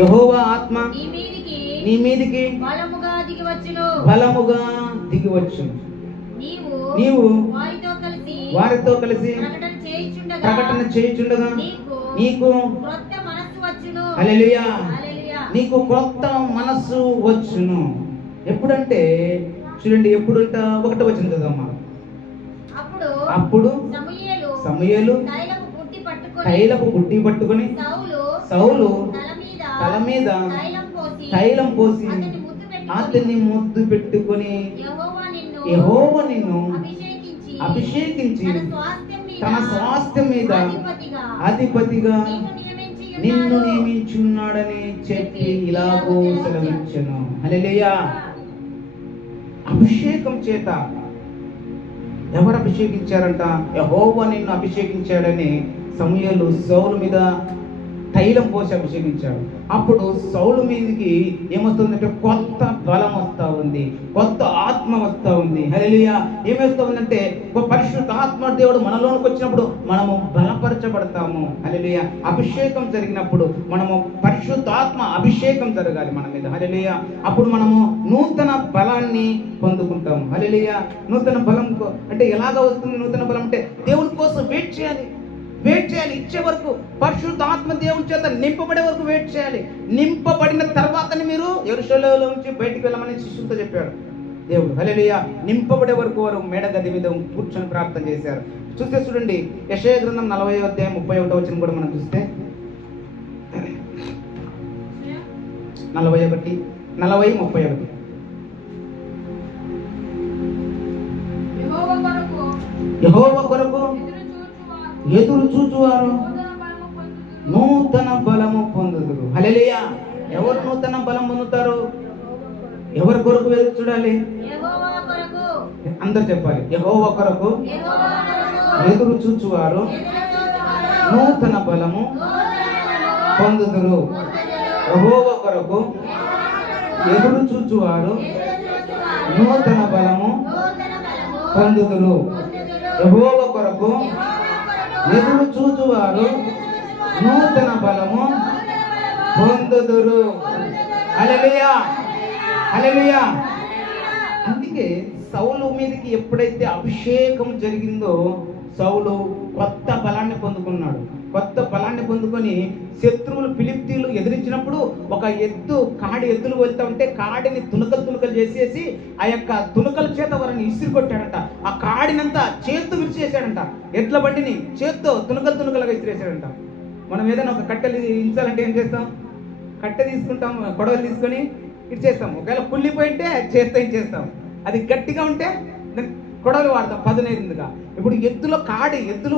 యెహోవా ఆత్మ నీ మీదికి బలముగా దిగివచ్చును. నీవు వారితో కలిసి ప్రకటన చేయుచుండగా నీకు హల్లెలూయా. నీకు కొత్త మనస్సు వచ్చును. ఎప్పుడంటే చూడండి, ఎప్పుడంట 1వ వచనం చదవమ్మా. అప్పుడు సమూయేలు తైలపు బుడ్డి పట్టుకొని సౌలు తల మీద తైలం పోసి అతన్ని ముద్దు పెట్టుకొని, యెహోవా నిన్ను అభిషేకించి తన స్వాస్థ్యం మీద అధిపతిగా నిన్ను నియమించున్నాడని చెప్పి ఇలాగూ సెలవిచ్చెను. హల్లెలూయా. అభిషేకం చేత ఎవరు అభిషేకించారంట? యెహోవా నిన్ను అభిషేకించాడని సమూయేలు సౌలు మీద తైలం పోసి అభిషేకించాడు. అప్పుడు సౌలు మీదకి ఏమొస్తుందంటే కొత్త బలం వస్తూ ఉంది, కొత్త ఆత్మ వస్తూ ఉంది. హల్లెలూయా. ఏమొస్తూ ఉందంటే పరిశుద్ధ ఆత్మ దేవుడు మనలోనికి వచ్చినప్పుడు మనము బలపరచబడతాము. హల్లెలూయా. అభిషేకం జరిగినప్పుడు మనము పరిశుద్ధ ఆత్మ అభిషేకం జరగాలి మన మీద. హల్లెలూయా. అప్పుడు మనము నూతన బలాన్ని పొందుకుంటాము. హల్లెలూయా. నూతన బలం అంటే ఎలాగ వస్తుంది? నూతన బలం అంటే దేవుని కోసం వెయిట్ చేయాలి, ఇచ్చే వరకు. పరిశుద్ధ ఆత్మ దేవుని చేత నింపబడే వరకు వెయిట్ చేయాలి. నింపబడిన తర్వాతనే మీరు యెరూషలేములో నుంచి బయటికి వెళ్ళమని శిష్యులతో చెప్పాడు దేవుడు. హల్లెలూయా. నింపబడే వరకు వారు మేడగది మీద కూర్చొని ప్రార్థన చేశారు. చూస్తే చూడండి, యెషయా గ్రంథం 40వ అధ్యాయం 31వ వచనం కూడా మనం చూస్తే 40:31 యెహోవా కొరకు ఎదురు చూచువారు నూతన బలము పొందుదురు. హల్లెలూయా. ఎవరు నూతన బలం పొందుతారు? ఎవరి కొరకు ఎదురు చూడాలి? అందరు చెప్పాలి. యెహోవా కొరకు ఎదురు చూచువారు నూతన బలము పొందుదురు. యెహోవా కొరకు ఎదురు చూచువారు నూతన బలము పొందుదురు. యెహోవా కొరకు ఎదురు చూచువారు నూతన బలము పొందుదురు. హల్లెలూయా. హల్లెలూయా. అందుకే సౌలు మీదకి ఎప్పుడైతే అభిషేకం జరిగిందో సౌలు కొత్త బలాన్ని పొందుకున్నాడు. కొత్త బలాన్ని పొందుకొని శత్రువులు ఫిలిష్తీయులు ఎదిరించినప్పుడు ఒక కాడి ఎద్దులు వెళ్తా ఉంటే కాడిని తునకలు చేసేసి ఆ యొక్క తునకల చేత వారిని ఇసిరి కొట్టాడంట. ఆ కాడినంతా చేత్తో విరిచేసాడంట. ఎడ్ల బండిని చేత్తో తునకలుగా ఇసిరేసాడంట. మనం ఏదైనా ఒక కట్టెలు ఇంచాలంటే ఏం చేస్తాం? కట్టె తీసుకుంటాం, కొడవలు తీసుకొని ఇచ్చేస్తాం. ఒకవేళ కుళ్ళిపోయింటే చేత్తో ఇచ్చేస్తాం. అది గట్టిగా ఉంటే కొడవలు వాడతాం పదునైదుగా. ఇప్పుడు ఎద్దులు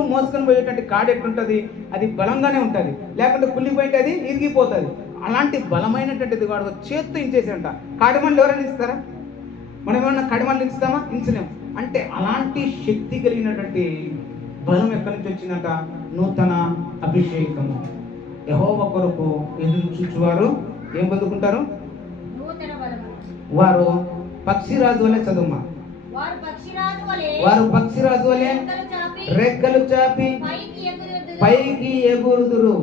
మోసుకొని పోయేటువంటి కాడి ఎట్లుంటుంది? అది బలంగానే ఉంటుంది. లేకుంటే కుళ్ళిపోయింటే అది ఇరిగిపోతుంది. అలాంటి బలమైనటువంటిది వాడు చేత్తో ఇంచేసాడంట. కాడిమల్లు ఎవరైనా ఇస్తారా? మనం ఏమన్నా కడిమల్లు ఇస్తామా? ఇంచలేం. అంటే అలాంటి శక్తి కలిగినటువంటి బలం ఎక్కడి నుంచి వచ్చిందంట? నూతన అభిషేకము. యెహోవా కొరకు ఎదురు చూచువారు ఏం పొందుకుంటారు? వారు పక్షిరాజు వలె చదువుమా. వారు పక్షిరాజు వలె రెక్కలు చాపి పైకి ఎగురుదురు,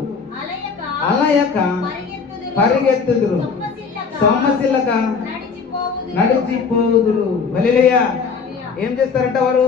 అలయక పరిగెత్తుదురు, సొమ్మసిల్లక నడిచిపోదురు. హల్లెలూయా. ఏం చేస్తారంట వారు?